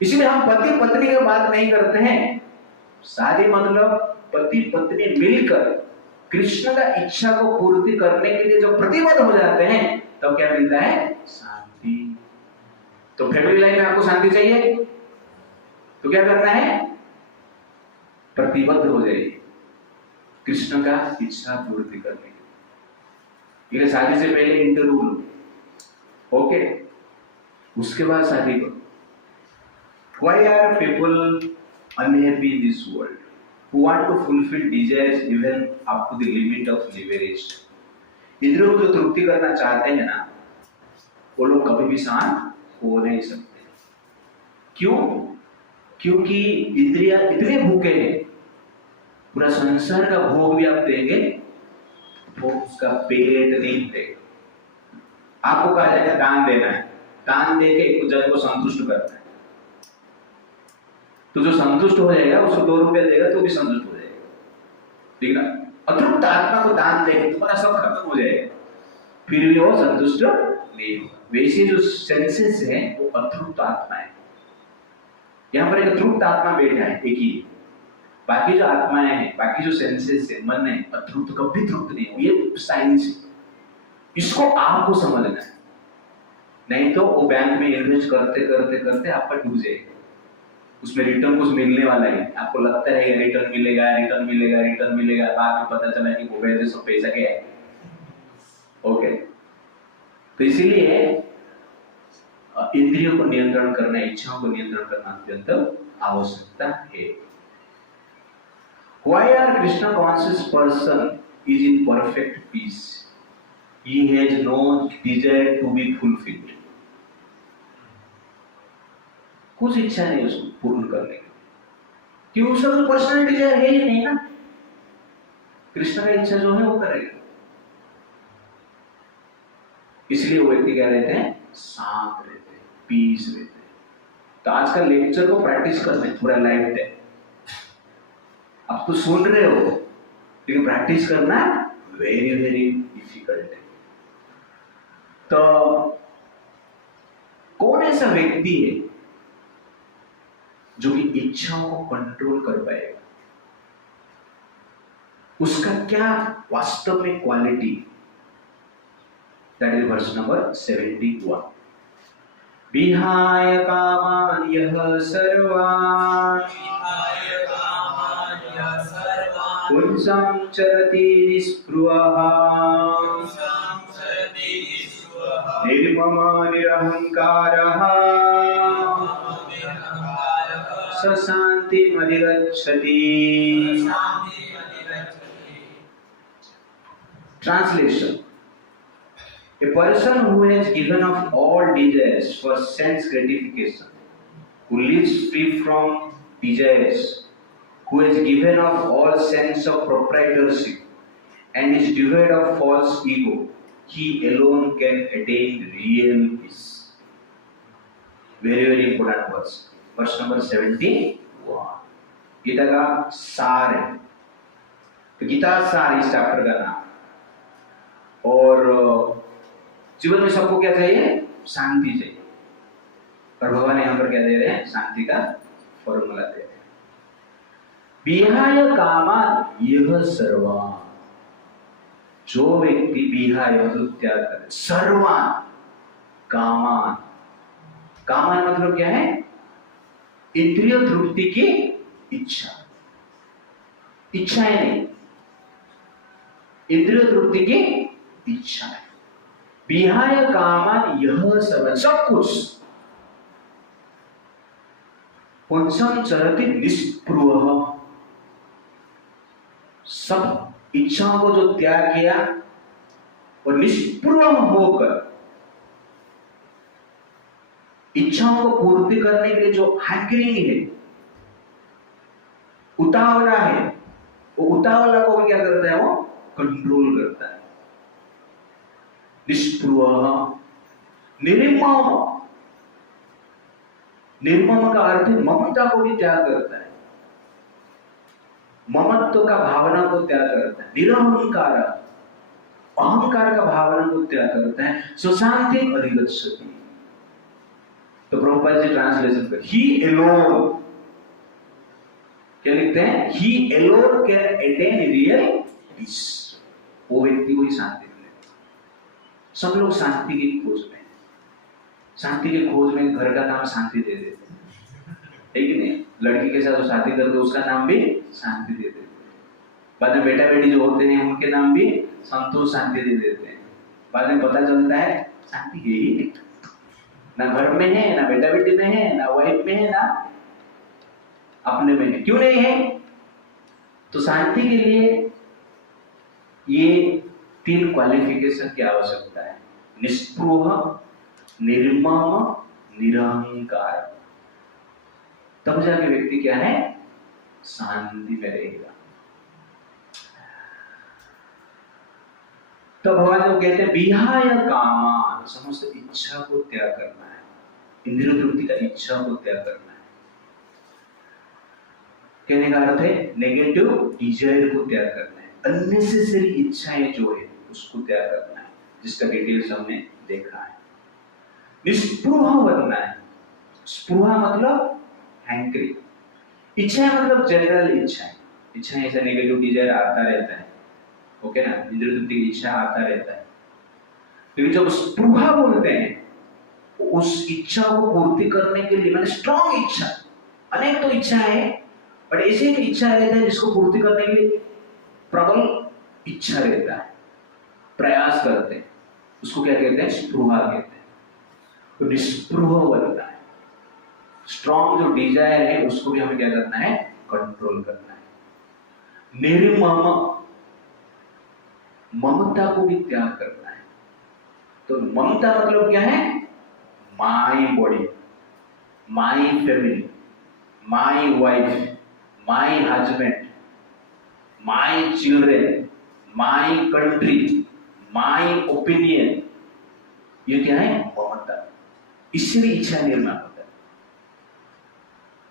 इसलिए हम पति पत्नी की बात नहीं करते हैं. शादी मतलब पति पत्नी मिलकर कृष्ण का इच्छा को पूर्ति करने के लिए जो प्रतिबद्ध हो जाते हैं, तब क्या मिलता है? शांति. तो फैमिली लाइफ में आपको शांति चाहिए तो क्या करना है? प्रतिबद्ध हो जाइए कृष्ण का इच्छा पूर्ति करने के लिए. शादी से पहले इंटरव्यू लो. ओके? उसके बाद शादी करो। Why are people unhappy in this world? Who want to fulfill desires even up to the limit of leverage? इंद्रियों को जो तृप्ति करना चाहते हैं ना, वो लोग कभी भी शांत हो नहीं सकते। क्यों? क्योंकि इंद्रियां इतने भूखे हैं, पूरा संसार का भोग भी आप देंगे वो उसका पेट नहीं भरेगा। आपको कहा जाएगा दान देना है, दान देके एक जन को संतुष्ट करना है, तो जो संतुष्ट हो जाएगा उसको 2 रुपया देगा तो भी संतुष्ट हो जाएगा, ठीक ना। अतृप्त आत्मा को दान देंगे तुम्हारा सब खत्म हो जाएगा, फिर भी वो संतुष्ट नहीं होगा। वैसे जो सेंसेस हैं वो अतृप्त आत्मा है। यहाँ पर एक अतृप्त आत्मा बैठा है एक ही, बाकी जो आत्माएं हैं, बाकी जो सेंसेस है, मन है, अतृप्त कभी तृप्त नहीं हो। ये साइंस है, इसको आपको समझना है, नहीं तो वो बैंक में इन्वेस्ट करते करते करते आपका डूब जाएगा। उसमें रिटर्न कुछ मिलने वाला है, आपको लगता है रिटर्न मिलेगा रिटर्न मिलेगा रिटर्न मिलेगा, बाद में पता चला कि मोबाइल सब पैसा गया है। ओके, तो इसीलिए इंद्रियों को नियंत्रण करना, इच्छाओं को नियंत्रण करना अत्यंत आवश्यकता है। Why are Krishna conscious person is in perfect peace? He has no desire to be fulfilled. कुछ इच्छा नहीं उसको पूर्ण करने की, क्यों? उसका तो पर्सनल डिजायर है ही नहीं ना। कृष्ण का इच्छा जो है वो करेगा, इसलिए वो व्यक्ति क्या रहते हैं? शांत रहते हैं, पीस रहते हैं। तो आज का लेक्चर को प्रैक्टिस करना है पूरा लाइफ टाइम। आप तो सुन रहे हो, लेकिन प्रैक्टिस करना वेरी वेरी डिफिकल्ट है। तो कौन ऐसा व्यक्ति है जो कि इच्छाओं को कंट्रोल कर पाएगा? उसका क्या वास्तव में quality? That is verse number 71। विहाय कामान यह सर्वान् पुंसां चरति निस्पृहः निर्ममो निरहंकारः स शान्तिमधिगच्छति। Translation: a person who has given up all desires for sense gratification, who lives free from desires, who has given up all sense of proprietorship and is devoid of false ego, he alone can attain real peace. Very very important verse. Verse number 71। Gita का सार है, तो गीता सार इस chapter का नाम। और जीवन में सबको क्या चाहिए? शांति चाहिए, और भगवान यहाँ पर क्या दे रहे हैं? शांति का फॉर्मूला दे रहे हैं। विहाय कामान यह सर्वान्, जो व्यक्ति विहाय मतलब त्याग करे, सर्वान् कामान, कामान मतलब क्या है? इंद्रिय तृप्ति की इच्छा, इच्छाएं नहीं, इंद्रिय तृप्ति की इच्छा है। विहाय कामान यह सब कुछ पुंसं चरति निस्पृहः, सब इच्छाओं को जो त्याग किया और निष्पृह होकर इच्छाओं को पूर्ति करने के लिए जो हैंकरिंग है, उतावला है, वो उतावला को क्या करता है? वो कंट्रोल करता है। निष्पृह, निर्मम, निर्मम का अर्थ ममता को भी त्याग करता है, ममत्व का भावना को त्याग करता है। निरहंकार, अहंकार का भावना को त्याग करता है। सुशांति अधिगच्छति। तो प्रभुपाद जी ट्रांसलेशन कर, ही एलोन, क्या लिखते हैं? He alone can attain real peace. वो व्यक्ति को ही शांति मिलेगी। सब लोग शांति की खोज में, शांति की खोज में घर का नाम शांति दे देते है कि नहीं? लड़की के साथ शादी करते उसका नाम भी शांति दे देते हैं। बाद में बेटा बेटी जो होते हैं उनके नाम भी संतोष शांति दे देते हैं। बाद में पता चलता है शांति है ही नहीं। ना घर में है, ना बेटा बेटी में है, ना वाइफ में है, ना अपने में है। क्यों नहीं है? तो शांति के लिए ये 3 क्वालिफिकेशन की आवश्यकता है: निस्पृह, निर्मम, निरहंकार। तब जाके व्यक्ति क्या है? शांति में रहेगा। तो भगवान जो कहते हैं विहाय कामान, समस्त इच्छा को त्याग करना है, इंद्रिय तृप्ति का इच्छा को त्याग करना है। कहने का अर्थ है नेगेटिव डिजायर को त्याग करना है, अननेसेसरी इच्छाएं जो है उसको त्याग करना है, जिसका डिटेल्स हमने देखा है। निस्पृह बनना है। स्पृहा मतलब हैंकरी, इच्छाएं मतलब जनरल इच्छाएं। इच्छाएं ऐसा नेगेटिव डिजायर आता रहता है, ओके ना, इंद्रिय तृप्ति की इच्छा आता रहता है। लेकिन जब स्पृहा बोलते हैं उस इच्छा को पूर्ति करने के लिए, मैंने स्ट्रॉन्ग इच्छा, अनेक तो इच्छा है बट ऐसी एक इच्छा रहता है जिसको पूर्ति करने के लिए प्रबल इच्छा रहता है, प्रयास करते हैं, उसको क्या कहते हैं? स्पृहा कहते हैं। तो निस्पृह बनना है। स्ट्रॉन्ग जो डिजायर है उसको भी हमें क्या करना है? कंट्रोल करना है। निर्मम, ममता को भी त्याग करना है। तो ममता मतलब क्या है? My body, my family, my wife, my husband, my children, my country, my opinion, ये क्या है? ममता। इससे भी इच्छा निर्माण होता है।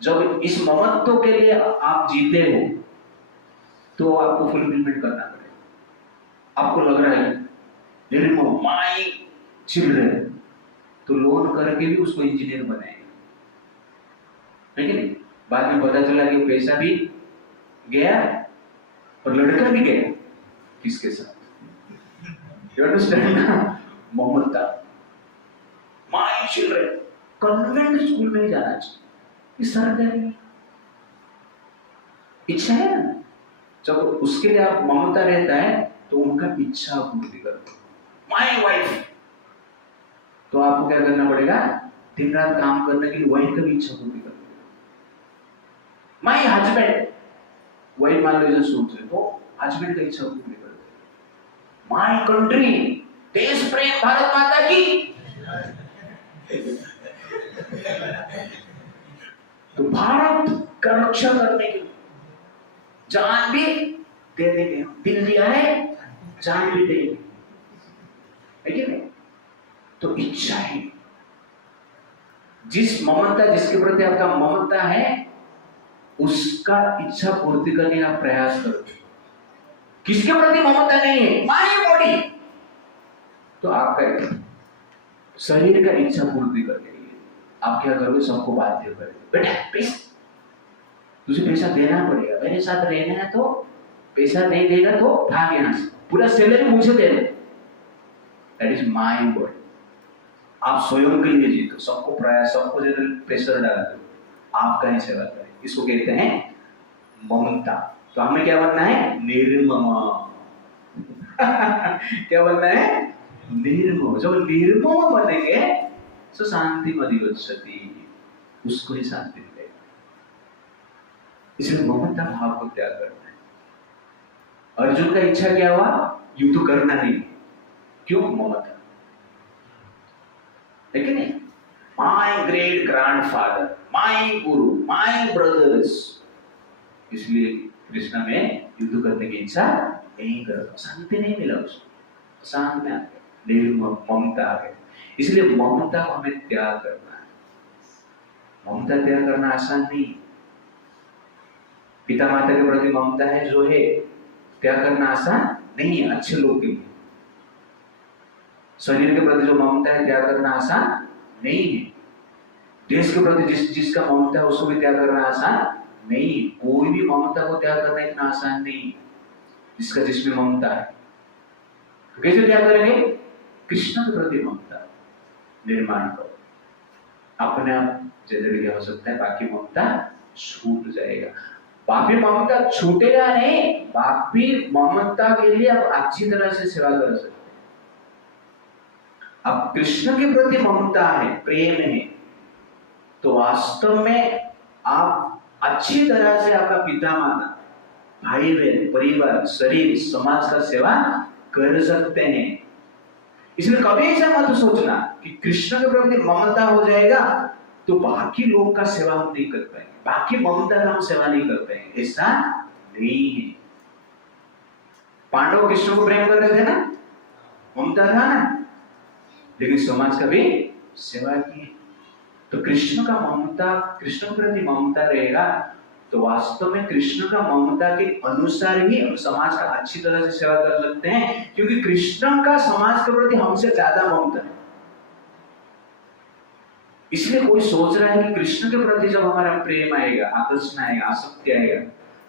जब इस ममत्व के लिए आप जीते हो तो आपको फुलफिलमेंट करना पड़ेगा। आपको लग रहा है निर्मम, माई चिल्ड्रेन, तो लोन करके भी उसको इंजीनियर बनाएंगे, है कि नहीं? बाद में पता चला कि पैसा भी गया और लड़का भी गया, किसके साथ? You understand ना? ममता, माई चिल्ड्रेन, कन्वेंट स्कूल में ही जाना चाहिए, इस सरकारी इच्छा है ना। जब उसके लिए आप ममता रहता है तो उनका इच्छा पूर्ति करते। माई वाइफ, तो आपको क्या करना पड़ेगा? दिन रात काम करने के लिए वाइफ का भी इच्छा पूर्ति करते। माई हस्बैंड, वाइफ मान लो इधर सोच रहे तो हस्बैंड का इच्छा पूर्ति करते। माई कंट्री, देश प्रेम, भारत माता की। तो भारत का रक्षा करने के लिए जान भी दे देंगे, दिल दिया है जान भी देंगे, है कि नहीं? तो इच्छा है, जिस ममता, जिसके प्रति आपका ममता है उसका इच्छा पूर्ति करने का प्रयास करो। किसके प्रति ममता नहीं है? माई बॉडी, तो आपका शरीर का इच्छा पूर्ति करने के लिए आप क्या करोगे? सबको बाध्य करोगे, बेटा पैसा, तुझे पैसा देना पड़ेगा, मेरे साथ रहना है तो पैसा नहीं देगा तो भाग यहाँ से, पूरा सैलरी मुझे दे दो। That is my body. आप स्वयं के लिए जीतो, सबको प्रयास, सबको प्रेशर डालते हो, आपका ही सेवा करें, इसको कहते हैं ममता। तो हमें क्या बनना है? निर्मम। क्या बनना है? निर्मम। जब निर्मम बनेंगे तो शांति मधिगच्छति, उसको ही शांति मिलेगा। इसलिए ममता भाव को त्याग करना है। अर्जुन का इच्छा क्या हुआ? युद्ध करना नहीं। क्यों? ममता, लेकिन नहीं, my great grandfather, my Guru, my brothers, इसलिए कृष्ण में युद्ध करने की इच्छा नहीं करता, शांति नहीं मिला उसको, शांत में आ गया, निर्मम, ममता आ गया। इसलिए ममता को हमें त्याग करना है। ममता त्याग करना आसान नहीं। पिता माता के प्रति ममता है जो है त्याग करना आसान नहीं है अच्छे लोग के लिए। शरीर के प्रति जो ममता है त्याग करना आसान नहीं है। देश के प्रति जिसका ममता है उसको भी त्याग करना आसान नहीं है। कोई भी ममता को त्याग करना इतना आसान नहीं है जिसका जिसमें ममता है। तो कैसे त्याग करेंगे? कृष्ण के प्रति ममता निर्माण करो, अपने आप जल्दी क्या हो सकता है, बाकी ममता छूट जाएगा। बाकी ममता छूटेगा नहीं, बाकी ममता के लिए आप अच्छी तरह से सेवा कर सकते हैं। अब कृष्ण के प्रति ममता है, प्रेम है, तो वास्तव में आप अच्छी तरह से आपका पिता माता, भाई बहन, परिवार, शरीर, समाज का सेवा कर सकते हैं। इसलिए कभी ऐसा मत सोचना कि कृष्ण के प्रति ममता हो जाएगा तो बाकी लोग का सेवा हम नहीं कर पाएंगे, बाकी ममता का हम सेवा नहीं कर पाएंगे। ऐसा नहीं है। पांडव कृष्ण को प्रेम कर रहे थे ना, ममता था ना, लेकिन समाज का भी सेवा की। तो कृष्ण का ममता, कृष्ण के प्रति ममता रहेगा तो वास्तव में कृष्ण का ममता के अनुसार ही हम समाज का अच्छी तरह से सेवा कर सकते हैं, क्योंकि कृष्ण का समाज के प्रति हमसे ज्यादा ममता है। इसलिए कोई सोच रहा है कि कृष्ण के प्रति जब हमारा प्रेम आएगा, आकर्षण आएगा, आसक्ति आएगा,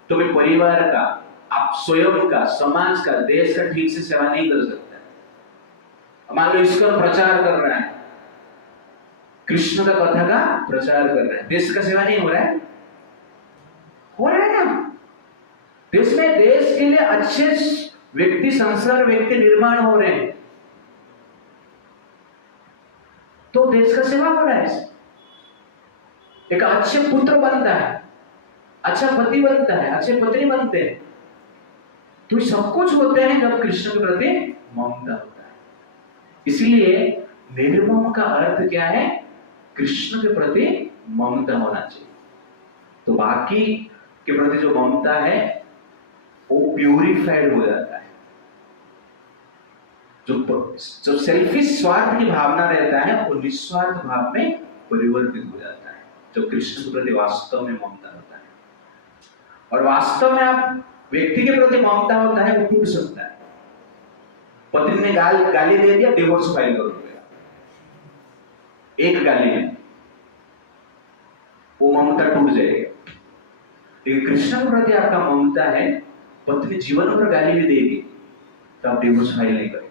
तो मैं परिवार का, आप स्वयं का, समाज का, देश का ठीक से सेवा नहीं कर सकता। मान लो इसका प्रचार कर रहा है, कृष्ण का कथा का प्रचार कर रहा है, देश का सेवा नहीं हो रहा है? हो रहा है ना। देश में, देश के लिए अच्छे व्यक्ति, संस्कार व्यक्ति निर्माण हो रहे हैं, तो देश का सेवा हो रहा है। एक अच्छे पुत्र बनता है, अच्छा पति बनता है, अच्छे पत्नी बनते हैं, तो सब कुछ होते हैं जब कृष्ण के प्रति ममता होता है। इसलिए निर्मम का अर्थ क्या है? कृष्ण के प्रति ममता होना चाहिए। तो बाकी के प्रति जो ममता है वो प्यूरिफाइड हो जाता है। जो सेल्फिश स्वार्थ की भावना रहता है वो निस्वार्थ भाव में परिवर्तित हो जाता है, जो कृष्ण के प्रति वास्तव में ममता होता है। और वास्तव में आप व्यक्ति के प्रति ममता होता है वो टूट सकता है। पत्नी ने गाली दे दिया, डिवोर्स फाइल कर दो, एक गाली में वो ममता टूट जाएगी। लेकिन कृष्ण के प्रति आपका ममता है, पत्नी जीवन भर गाली भी देगी तो आप डिवोर्स फाइल नहीं करेंगे।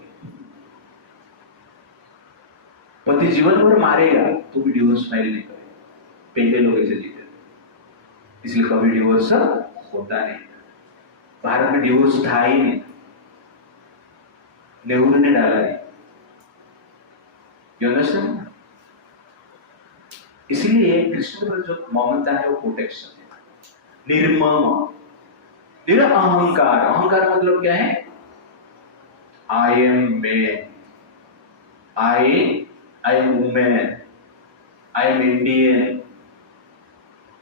पति जीवन भर मारेगा तो भी डिवोर्स फाइल नहीं करेंगे। पहले लोग ऐसे जीते थे, इसलिए कभी डिवोर्स होता नहीं। भारत में डिवोर्स था ही नहीं, नेहरू ने डाला है। You understand? इसलिए कृष्ण पर जो ममता है वो प्रोटेक्शन है। निर्मम, निरअहंकार। अहंकार मतलब क्या है? I am man, I am women, I am Indian,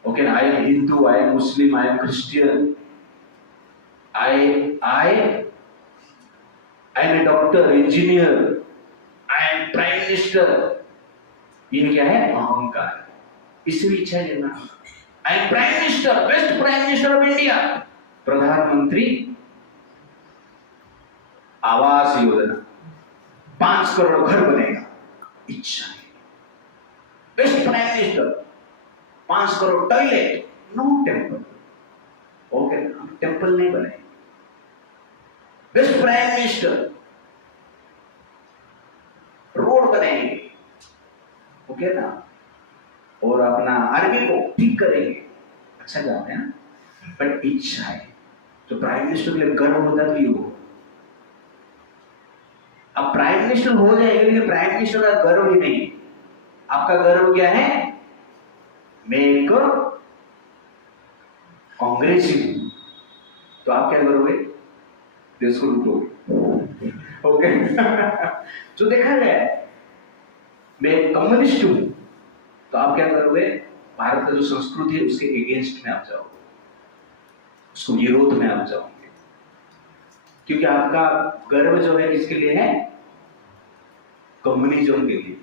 okay, I am Hindu, I am Muslim, I am Christian, I M A doctor, engineer, I am prime minister. ये क्या है? अहंकार। इससे इच्छा लेना, I am prime minister, best prime minister of India, प्रधानमंत्री आवास योजना, 5 करोड़ घर बनेगा, इच्छा है। Best prime minister, 5 crore toilet, no temple, okay, हम टेम्पल नहीं बने। बेस्ट प्राइम मिनिस्टर, रोड बनाएंगे, ओके ना, और अपना आर्मी को ठीक करेंगे, अच्छा जाते हैं ना, बट इच्छा है। तो प्राइम मिनिस्टर के लिए गर्व होता तो ये हो। अब प्राइम मिनिस्टर हो जाएंगे, लेकिन प्राइम मिनिस्टर का गर्व ही नहीं। आपका गर्व क्या है? मैं एक कांग्रेसी हूं, तो आप क्या करोगे? देश को लूटोगे, ओके। जो देखा गया है, मैं कम्युनिस्ट हूं, तो आप क्या करोगे? भारत का जो संस्कृति है उसके अगेंस्ट में आप जाओगे, उसको विरोध में आप जाओगे, क्योंकि आपका गर्व जो है किसके लिए है? कम्युनिज्म के लिए।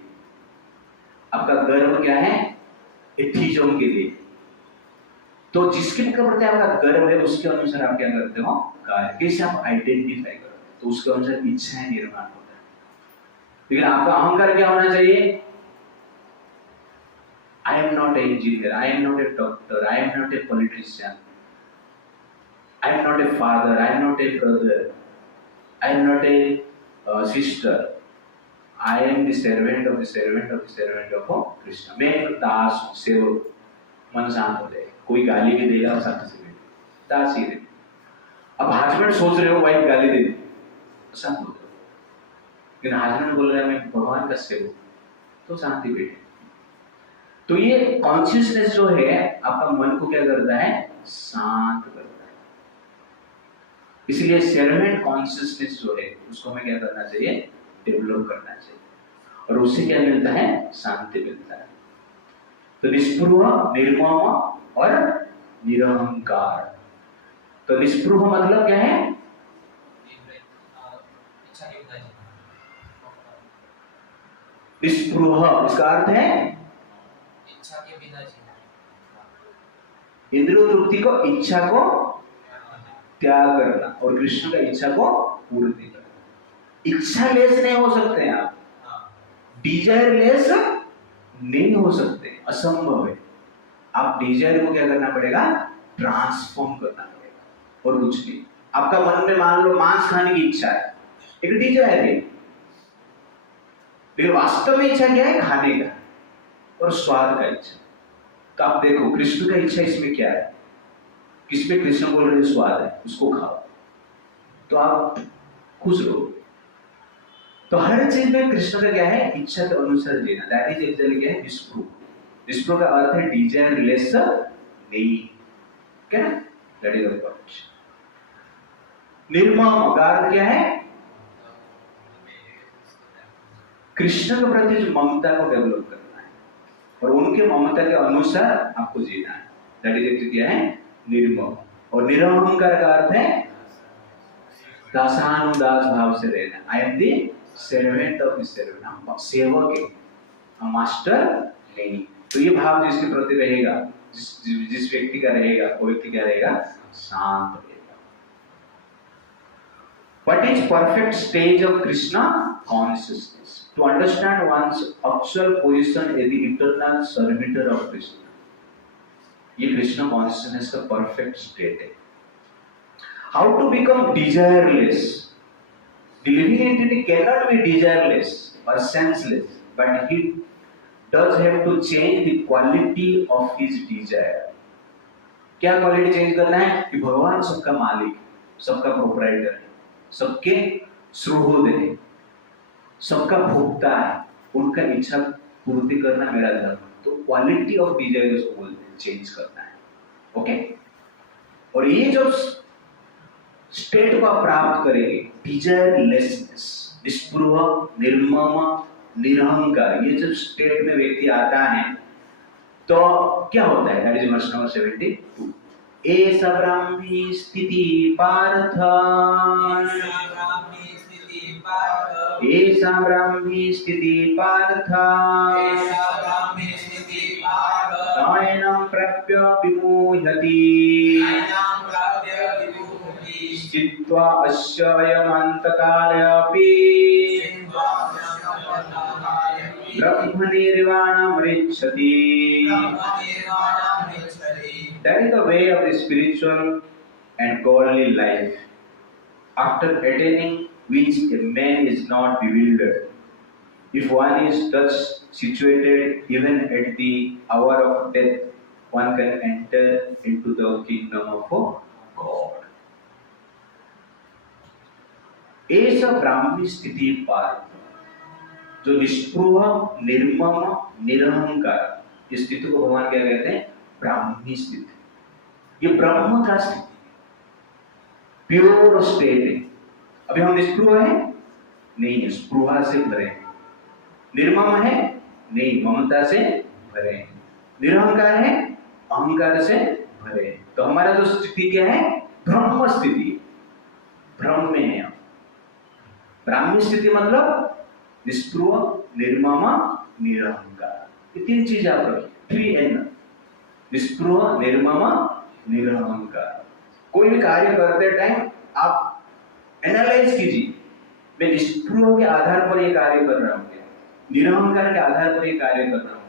आपका गर्व क्या है? एथिज्म के लिए। तो जिसके प्रति आपका गर्व है उसके अनुसार आप क्या करते हो? कार्य। कैसे आप आइडेंटिफाई करते हो? तो उसके अनुसार इच्छाएं निर्माण होता है। लेकिन आपका अहंकार क्या होना चाहिए? I am not an engineer, I am not a doctor, I am not a politician, I am not a father, I am not a brother, I am not a sister, I am the servant of the servant of the servant of Krishna. मैं एक दास हूँ, सेवक। मन शांत हो जाए, कोई गाली भी देगा और शांति से दास ही रहे। अब हस्बैंड सोच रहे हो वाइफ गाली दे दी, शांत हो जाओ, लेकिन हस्बैंड बोल रहा है मैं भगवान का सेवक, तो शांति बैठे। तो ये कॉन्शियसनेस जो है आपका मन को क्या करता है, शांत करता है। इसलिए सर्वेंट कॉन्शियसनेस जो है उसको हमें क्या करना चाहिए, डेवलप करना चाहिए, और उससे क्या मिलता है, शांति मिलता है। तो निस्पृह, निर्मम और निरहंकार। तो निस्पृह मतलब क्या है, निस्पृह इसका अर्थ है इच्छा के बिना जीना, इंद्रिय तृप्ति को, इच्छा को त्याग करना, और कृष्ण का इच्छा को पूर्ति करना। इच्छा लेस नहीं हो सकते हैं आप, डिजायर लेस नहीं हो सकते, असंभव है। आप डिजायर को क्या करना पड़ेगा, ट्रांसफॉर्म करना पड़ेगा, और कुछ नहीं। आपका मन में मान लो मांस खाने की इच्छा है, एक डिजायर है, लेकिन वास्तव में इच्छा क्या है, खाने का और स्वाद का इच्छा। तो आप देखो कृष्ण का इच्छा इसमें क्या है, किसमें कृष्ण बोल रहे स्वाद है, उसको खाओ तो आप खुश रहो। तो हर चीज में कृष्ण का क्या है, इच्छा के अनुसार लेना। दैट इज एक्चुअली क्या है, निस्पृह। निस्पृह का अर्थ है डिजायर लेस नहीं, क्या है, दैट इज द पॉइंट। निर्मम का अर्थ क्या है, कृष्ण के प्रति जो ममता को डेवलप करना है, और उनके ममता के अनुसार आपको जीना है। दैट इज एक्चुअली क्या है, निर्मम। और निरहंकार का अर्थ है दासानुदास भाव से रहना। I am the servant of the servant, हम सेवक है, हम मास्टर नहीं। तो ये भाव जिसके प्रति रहेगा, जिस व्यक्ति का रहेगा, वो व्यक्ति क्या रहेगा, शांत रहेगा। What is perfect stage of Krishna consciousness? To understand one's actual position as the eternal servitor of Krishna. ये कृष्ण कॉन्शियसनेस का परफेक्ट स्टेट है। How to become desireless? The living entity cannot be desireless or senseless, but he does have to change the quality of his desire. क्या quality change करना है कि भगवान सबका मालिक, सबका प्रोप्राइटर है, सबके सुहृद है, सबका भोक्ता है, उनका इच्छा पूर्ति करना मेरा धर्म। तो क्वालिटी ऑफ डिजायर उसको बोलते हैं, चेंज करना है। ओके, और ये जो स्टेट को आप प्राप्त करेंगे, डिजायरलेसनेस, निस्पृह, निर्मम, निरहंकार, ये जब स्टेट में व्यक्ति आता है तो क्या होता है, दैट इज वर्स नंबर 72। एषा ब्राह्मी स्थिति पार्थ, एषा ब्राह्मी स्थिति पार्थ, नयनं प्राप्य विमुह्यति, स्थित्वा अस्य अयमन्तकाले अपि ब्रह्मनिर्वाणमृच्छति। That is the way of the spiritual and godly life, after attaining which a man is not bewildered. If one is thus situated, even at the hour of death, one can enter into the kingdom of God. ऐसा ब्राह्मी स्थिति पार्थ, जो निष्पृह, निर्मम, निरहंकार, इस स्थिति को भगवान क्या कहते हैं, ब्राह्मी स्थिति। ये ब्रह्म का स्थिति, प्योर स्टेट है। अभी हम निष्पृह है नहीं है, स्पृहा से भरे, निर्मम है नहीं, ममता से भरे, निरहंकार है, अहंकार से भरे। तो हमारा जो स्थिति क्या है, ब्रह्म स्थिति, ब्रह्म में है। ब्राह्मी स्थिति मतलब निष्पृह, निर्मम, निरहंकार, ये तीन चीज आप रखिए, 3N, निष्पृह, निर्मम, निरहंकार। कोई भी कार्य करते टाइम आप एनालाइज कीजिए, मैं निष्पृह के आधार पर ये कार्य कर रहा हूँ, निरहंकार के आधार पर ये कार्य कर रहा हूँ,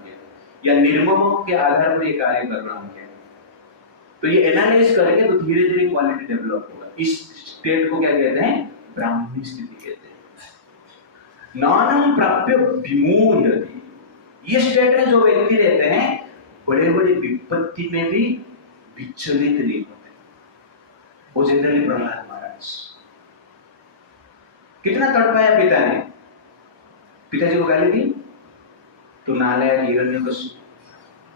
या निर्मम के आधार पर ये कार्य कर रहा हूँ। तो ये एनालाइज करेंगे तो धीरे धीरे क्वालिटी डेवलप होगा। इस स्टेट को क्या कहते हैं, ब्राह्मी स्थिति कहते हैं। नानम प्राप्य विमुह्यति, ये स्टेट में जो व्यक्ति रहते हैं बड़े बड़े विपत्ति में भी विचलित नहीं होते। वो जनरली प्रहलाद महाराज, कितना तड़पाया पिता ने, पिताजी को गाली दी, तू नालायक हिरण्यकश्यप,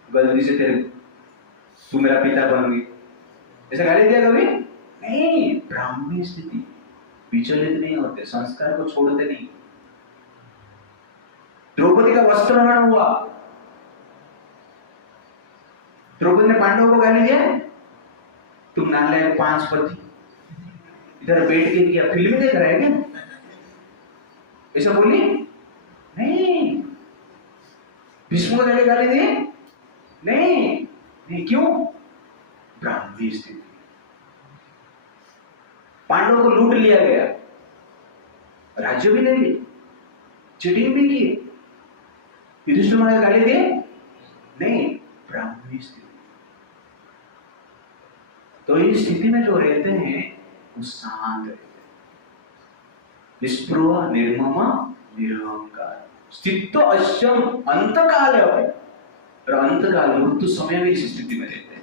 गलती से तू मेरा पिता बन गई, ऐसा गाली दिया कभी? नहीं। ब्राह्मी स्थिति, विचलित नहीं होते, संस्कार को छोड़ते नहीं। द्रौपदी का वस्त्रहरण हुआ, द्रौपदी ने पांडवों को गाली दिया, तुम नालायक 5 पति, इधर बैठ के क्या फिल्म देख रहे हैं क्या? ऐसा बोली नहीं। भीष्म को गाली दी नहीं। नहीं, क्यों? ब्राह्मी स्थिति। पांडवों को लूट लिया गया, राज्य भी ले लिया, चीटिंग भी की, युधिष्ठिर महाराज गाली दिए नहीं। ब्राह्मी स्थिति। तो इस स्थिति में जो रहते हैं वो शांत रहते हैं, निष्पृह निर्मम निरहंकार। स्थितो अश्यम अंतकाल है, और अंतकाल मृत्यु समय में इस स्थिति में रहते हैं।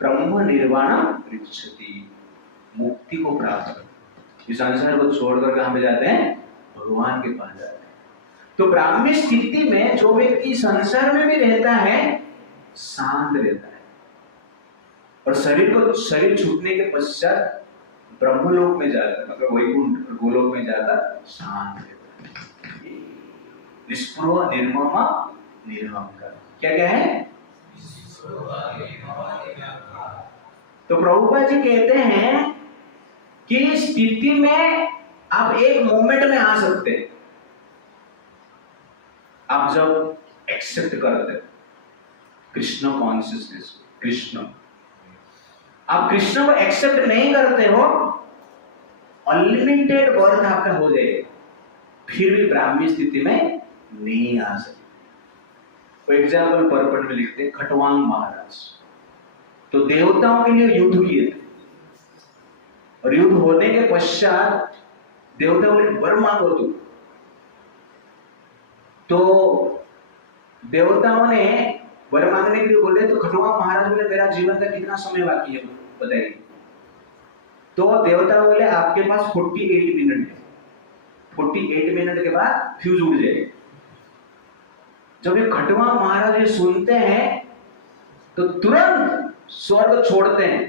ब्रह्म निर्वाणम पृच्छति, मुक्ति को प्राप्त। इस संसार को छोड़कर कहां पे जाते हैं? भगवान के पास जाते हैं। तो ब्राह्मी स्थिति में जो व्यक्ति संसार में भी रहता है शांत रहता है, और शरीर छूटने के पश्चात ब्रह्मलोक में जाकर, मतलब वैकुंठ और गोलोक में जाकर शांत रहता है। निष्पृह निर्मम निरहंकार। क्या क्या है? तो प्रभुपाद जी कहते हैं कि इस स्थिति में आप एक मोमेंट में आ सकते हैं, आप जब एक्सेप्ट करते हैं कृष्ण कॉन्शियसनेस। कृष्ण, आप कृष्ण को एक्सेप्ट नहीं करते हो, अनलिमिटेड बर्थ आपका हो जाएगा, फिर भी ब्राह्मी स्थिति में नहीं आ सकते। फॉर एग्जाम्पल परपट में लिखते खटवांग महाराज, तो देवताओं के लिए युद्ध किए थे, और युद्ध होने के पश्चात देवताओं ने वर मांगो तो देवताओं ने वर मांगने के लिए बोले, तो खटवांग महाराज बोले मेरा जीवन का कितना समय बाकी है बताइए। तो देवता बोले आपके पास 48 मिनट है, 48 मिनट के बाद फ्यूज उड़ जाएगा। जब ये खटवांग महाराज ये सुनते हैं तो तुरंत स्वर्ग छोड़ते हैं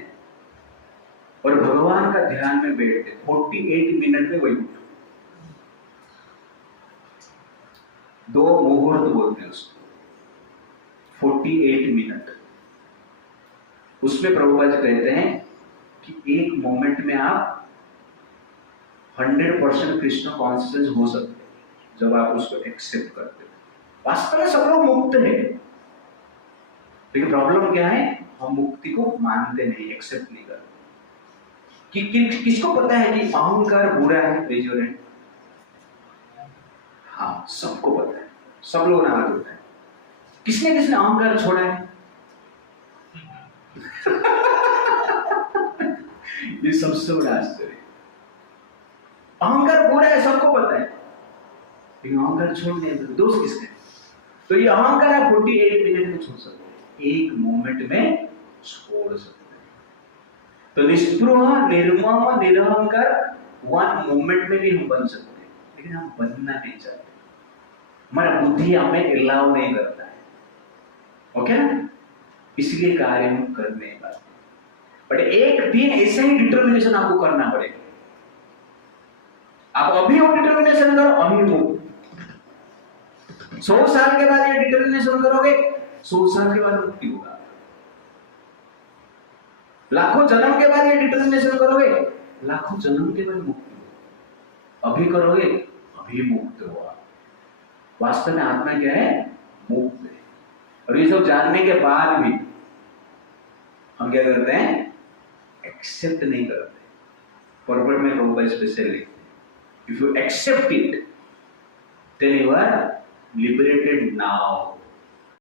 और भगवान का ध्यान में बैठते। 48 मिनट में वही 2 मुहूर्त बोलते हैं उसको, 48 मिनट। उसमें प्रभुपाद जी कहते हैं कि एक मोमेंट में आप 100% कृष्ण कॉन्शियस हो सकते हैं जब आप उसको एक्सेप्ट करते हैं। वास्तव में सब लोग मुक्त हैं, लेकिन प्रॉब्लम क्या है? हम मुक्ति को मानते नहीं, एक्सेप्ट नहीं करते। किसको पता है कि अहंकार बुरा है? Raise your hand. हाँ, सबको पता है, सब लोग नाराज होते हैं। किसने किसने अहंकार छोड़ा है? ये सबसे बड़ा आश्चर्य। अहंकार बुरा है, सबको पता है, लेकिन अहंकार छोड़ने दोष किसका है? तो ये अहंकार आप 48 मिनट में छोड़ सकते हैं, एक मोमेंट में छोड़ सकते हैं। तो निष्पृह निर्मम निरहंकार 1 मोमेंट में भी हम बन सकते हैं, लेकिन हम बनना नहीं चाहते, हमारा बुद्धि हमें अलाउ नहीं करता है। ओके ना? इसलिए कार्य हम कर नहीं पाते। बट एक दिन ऐसा ही डिटर्मिनेशन आपको करना पड़ेगा। आप अभी वो डिटर्मिनेशन करो, अभी वो 100 साल के बाद ये डिटर्मिनेशन करोगे, 100 साल के बाद मुक्ति होगा। लाखों जन्म के बाद ये डिटर्मिनेशन करोगे, लाखों जन्म के बाद मुक्ति होगा। अभी करोगे, अभी मुक्त हुआ। वास्तव में आत्मा क्या है? मुक्त है। और ये सब जानने के बाद भी हम क्या करते हैं? एक्सेप्ट नहीं करते। फॉरवर्ड में प्रभुपाद स्पेशल लिखते हैं, if you accept it then you are liberated now.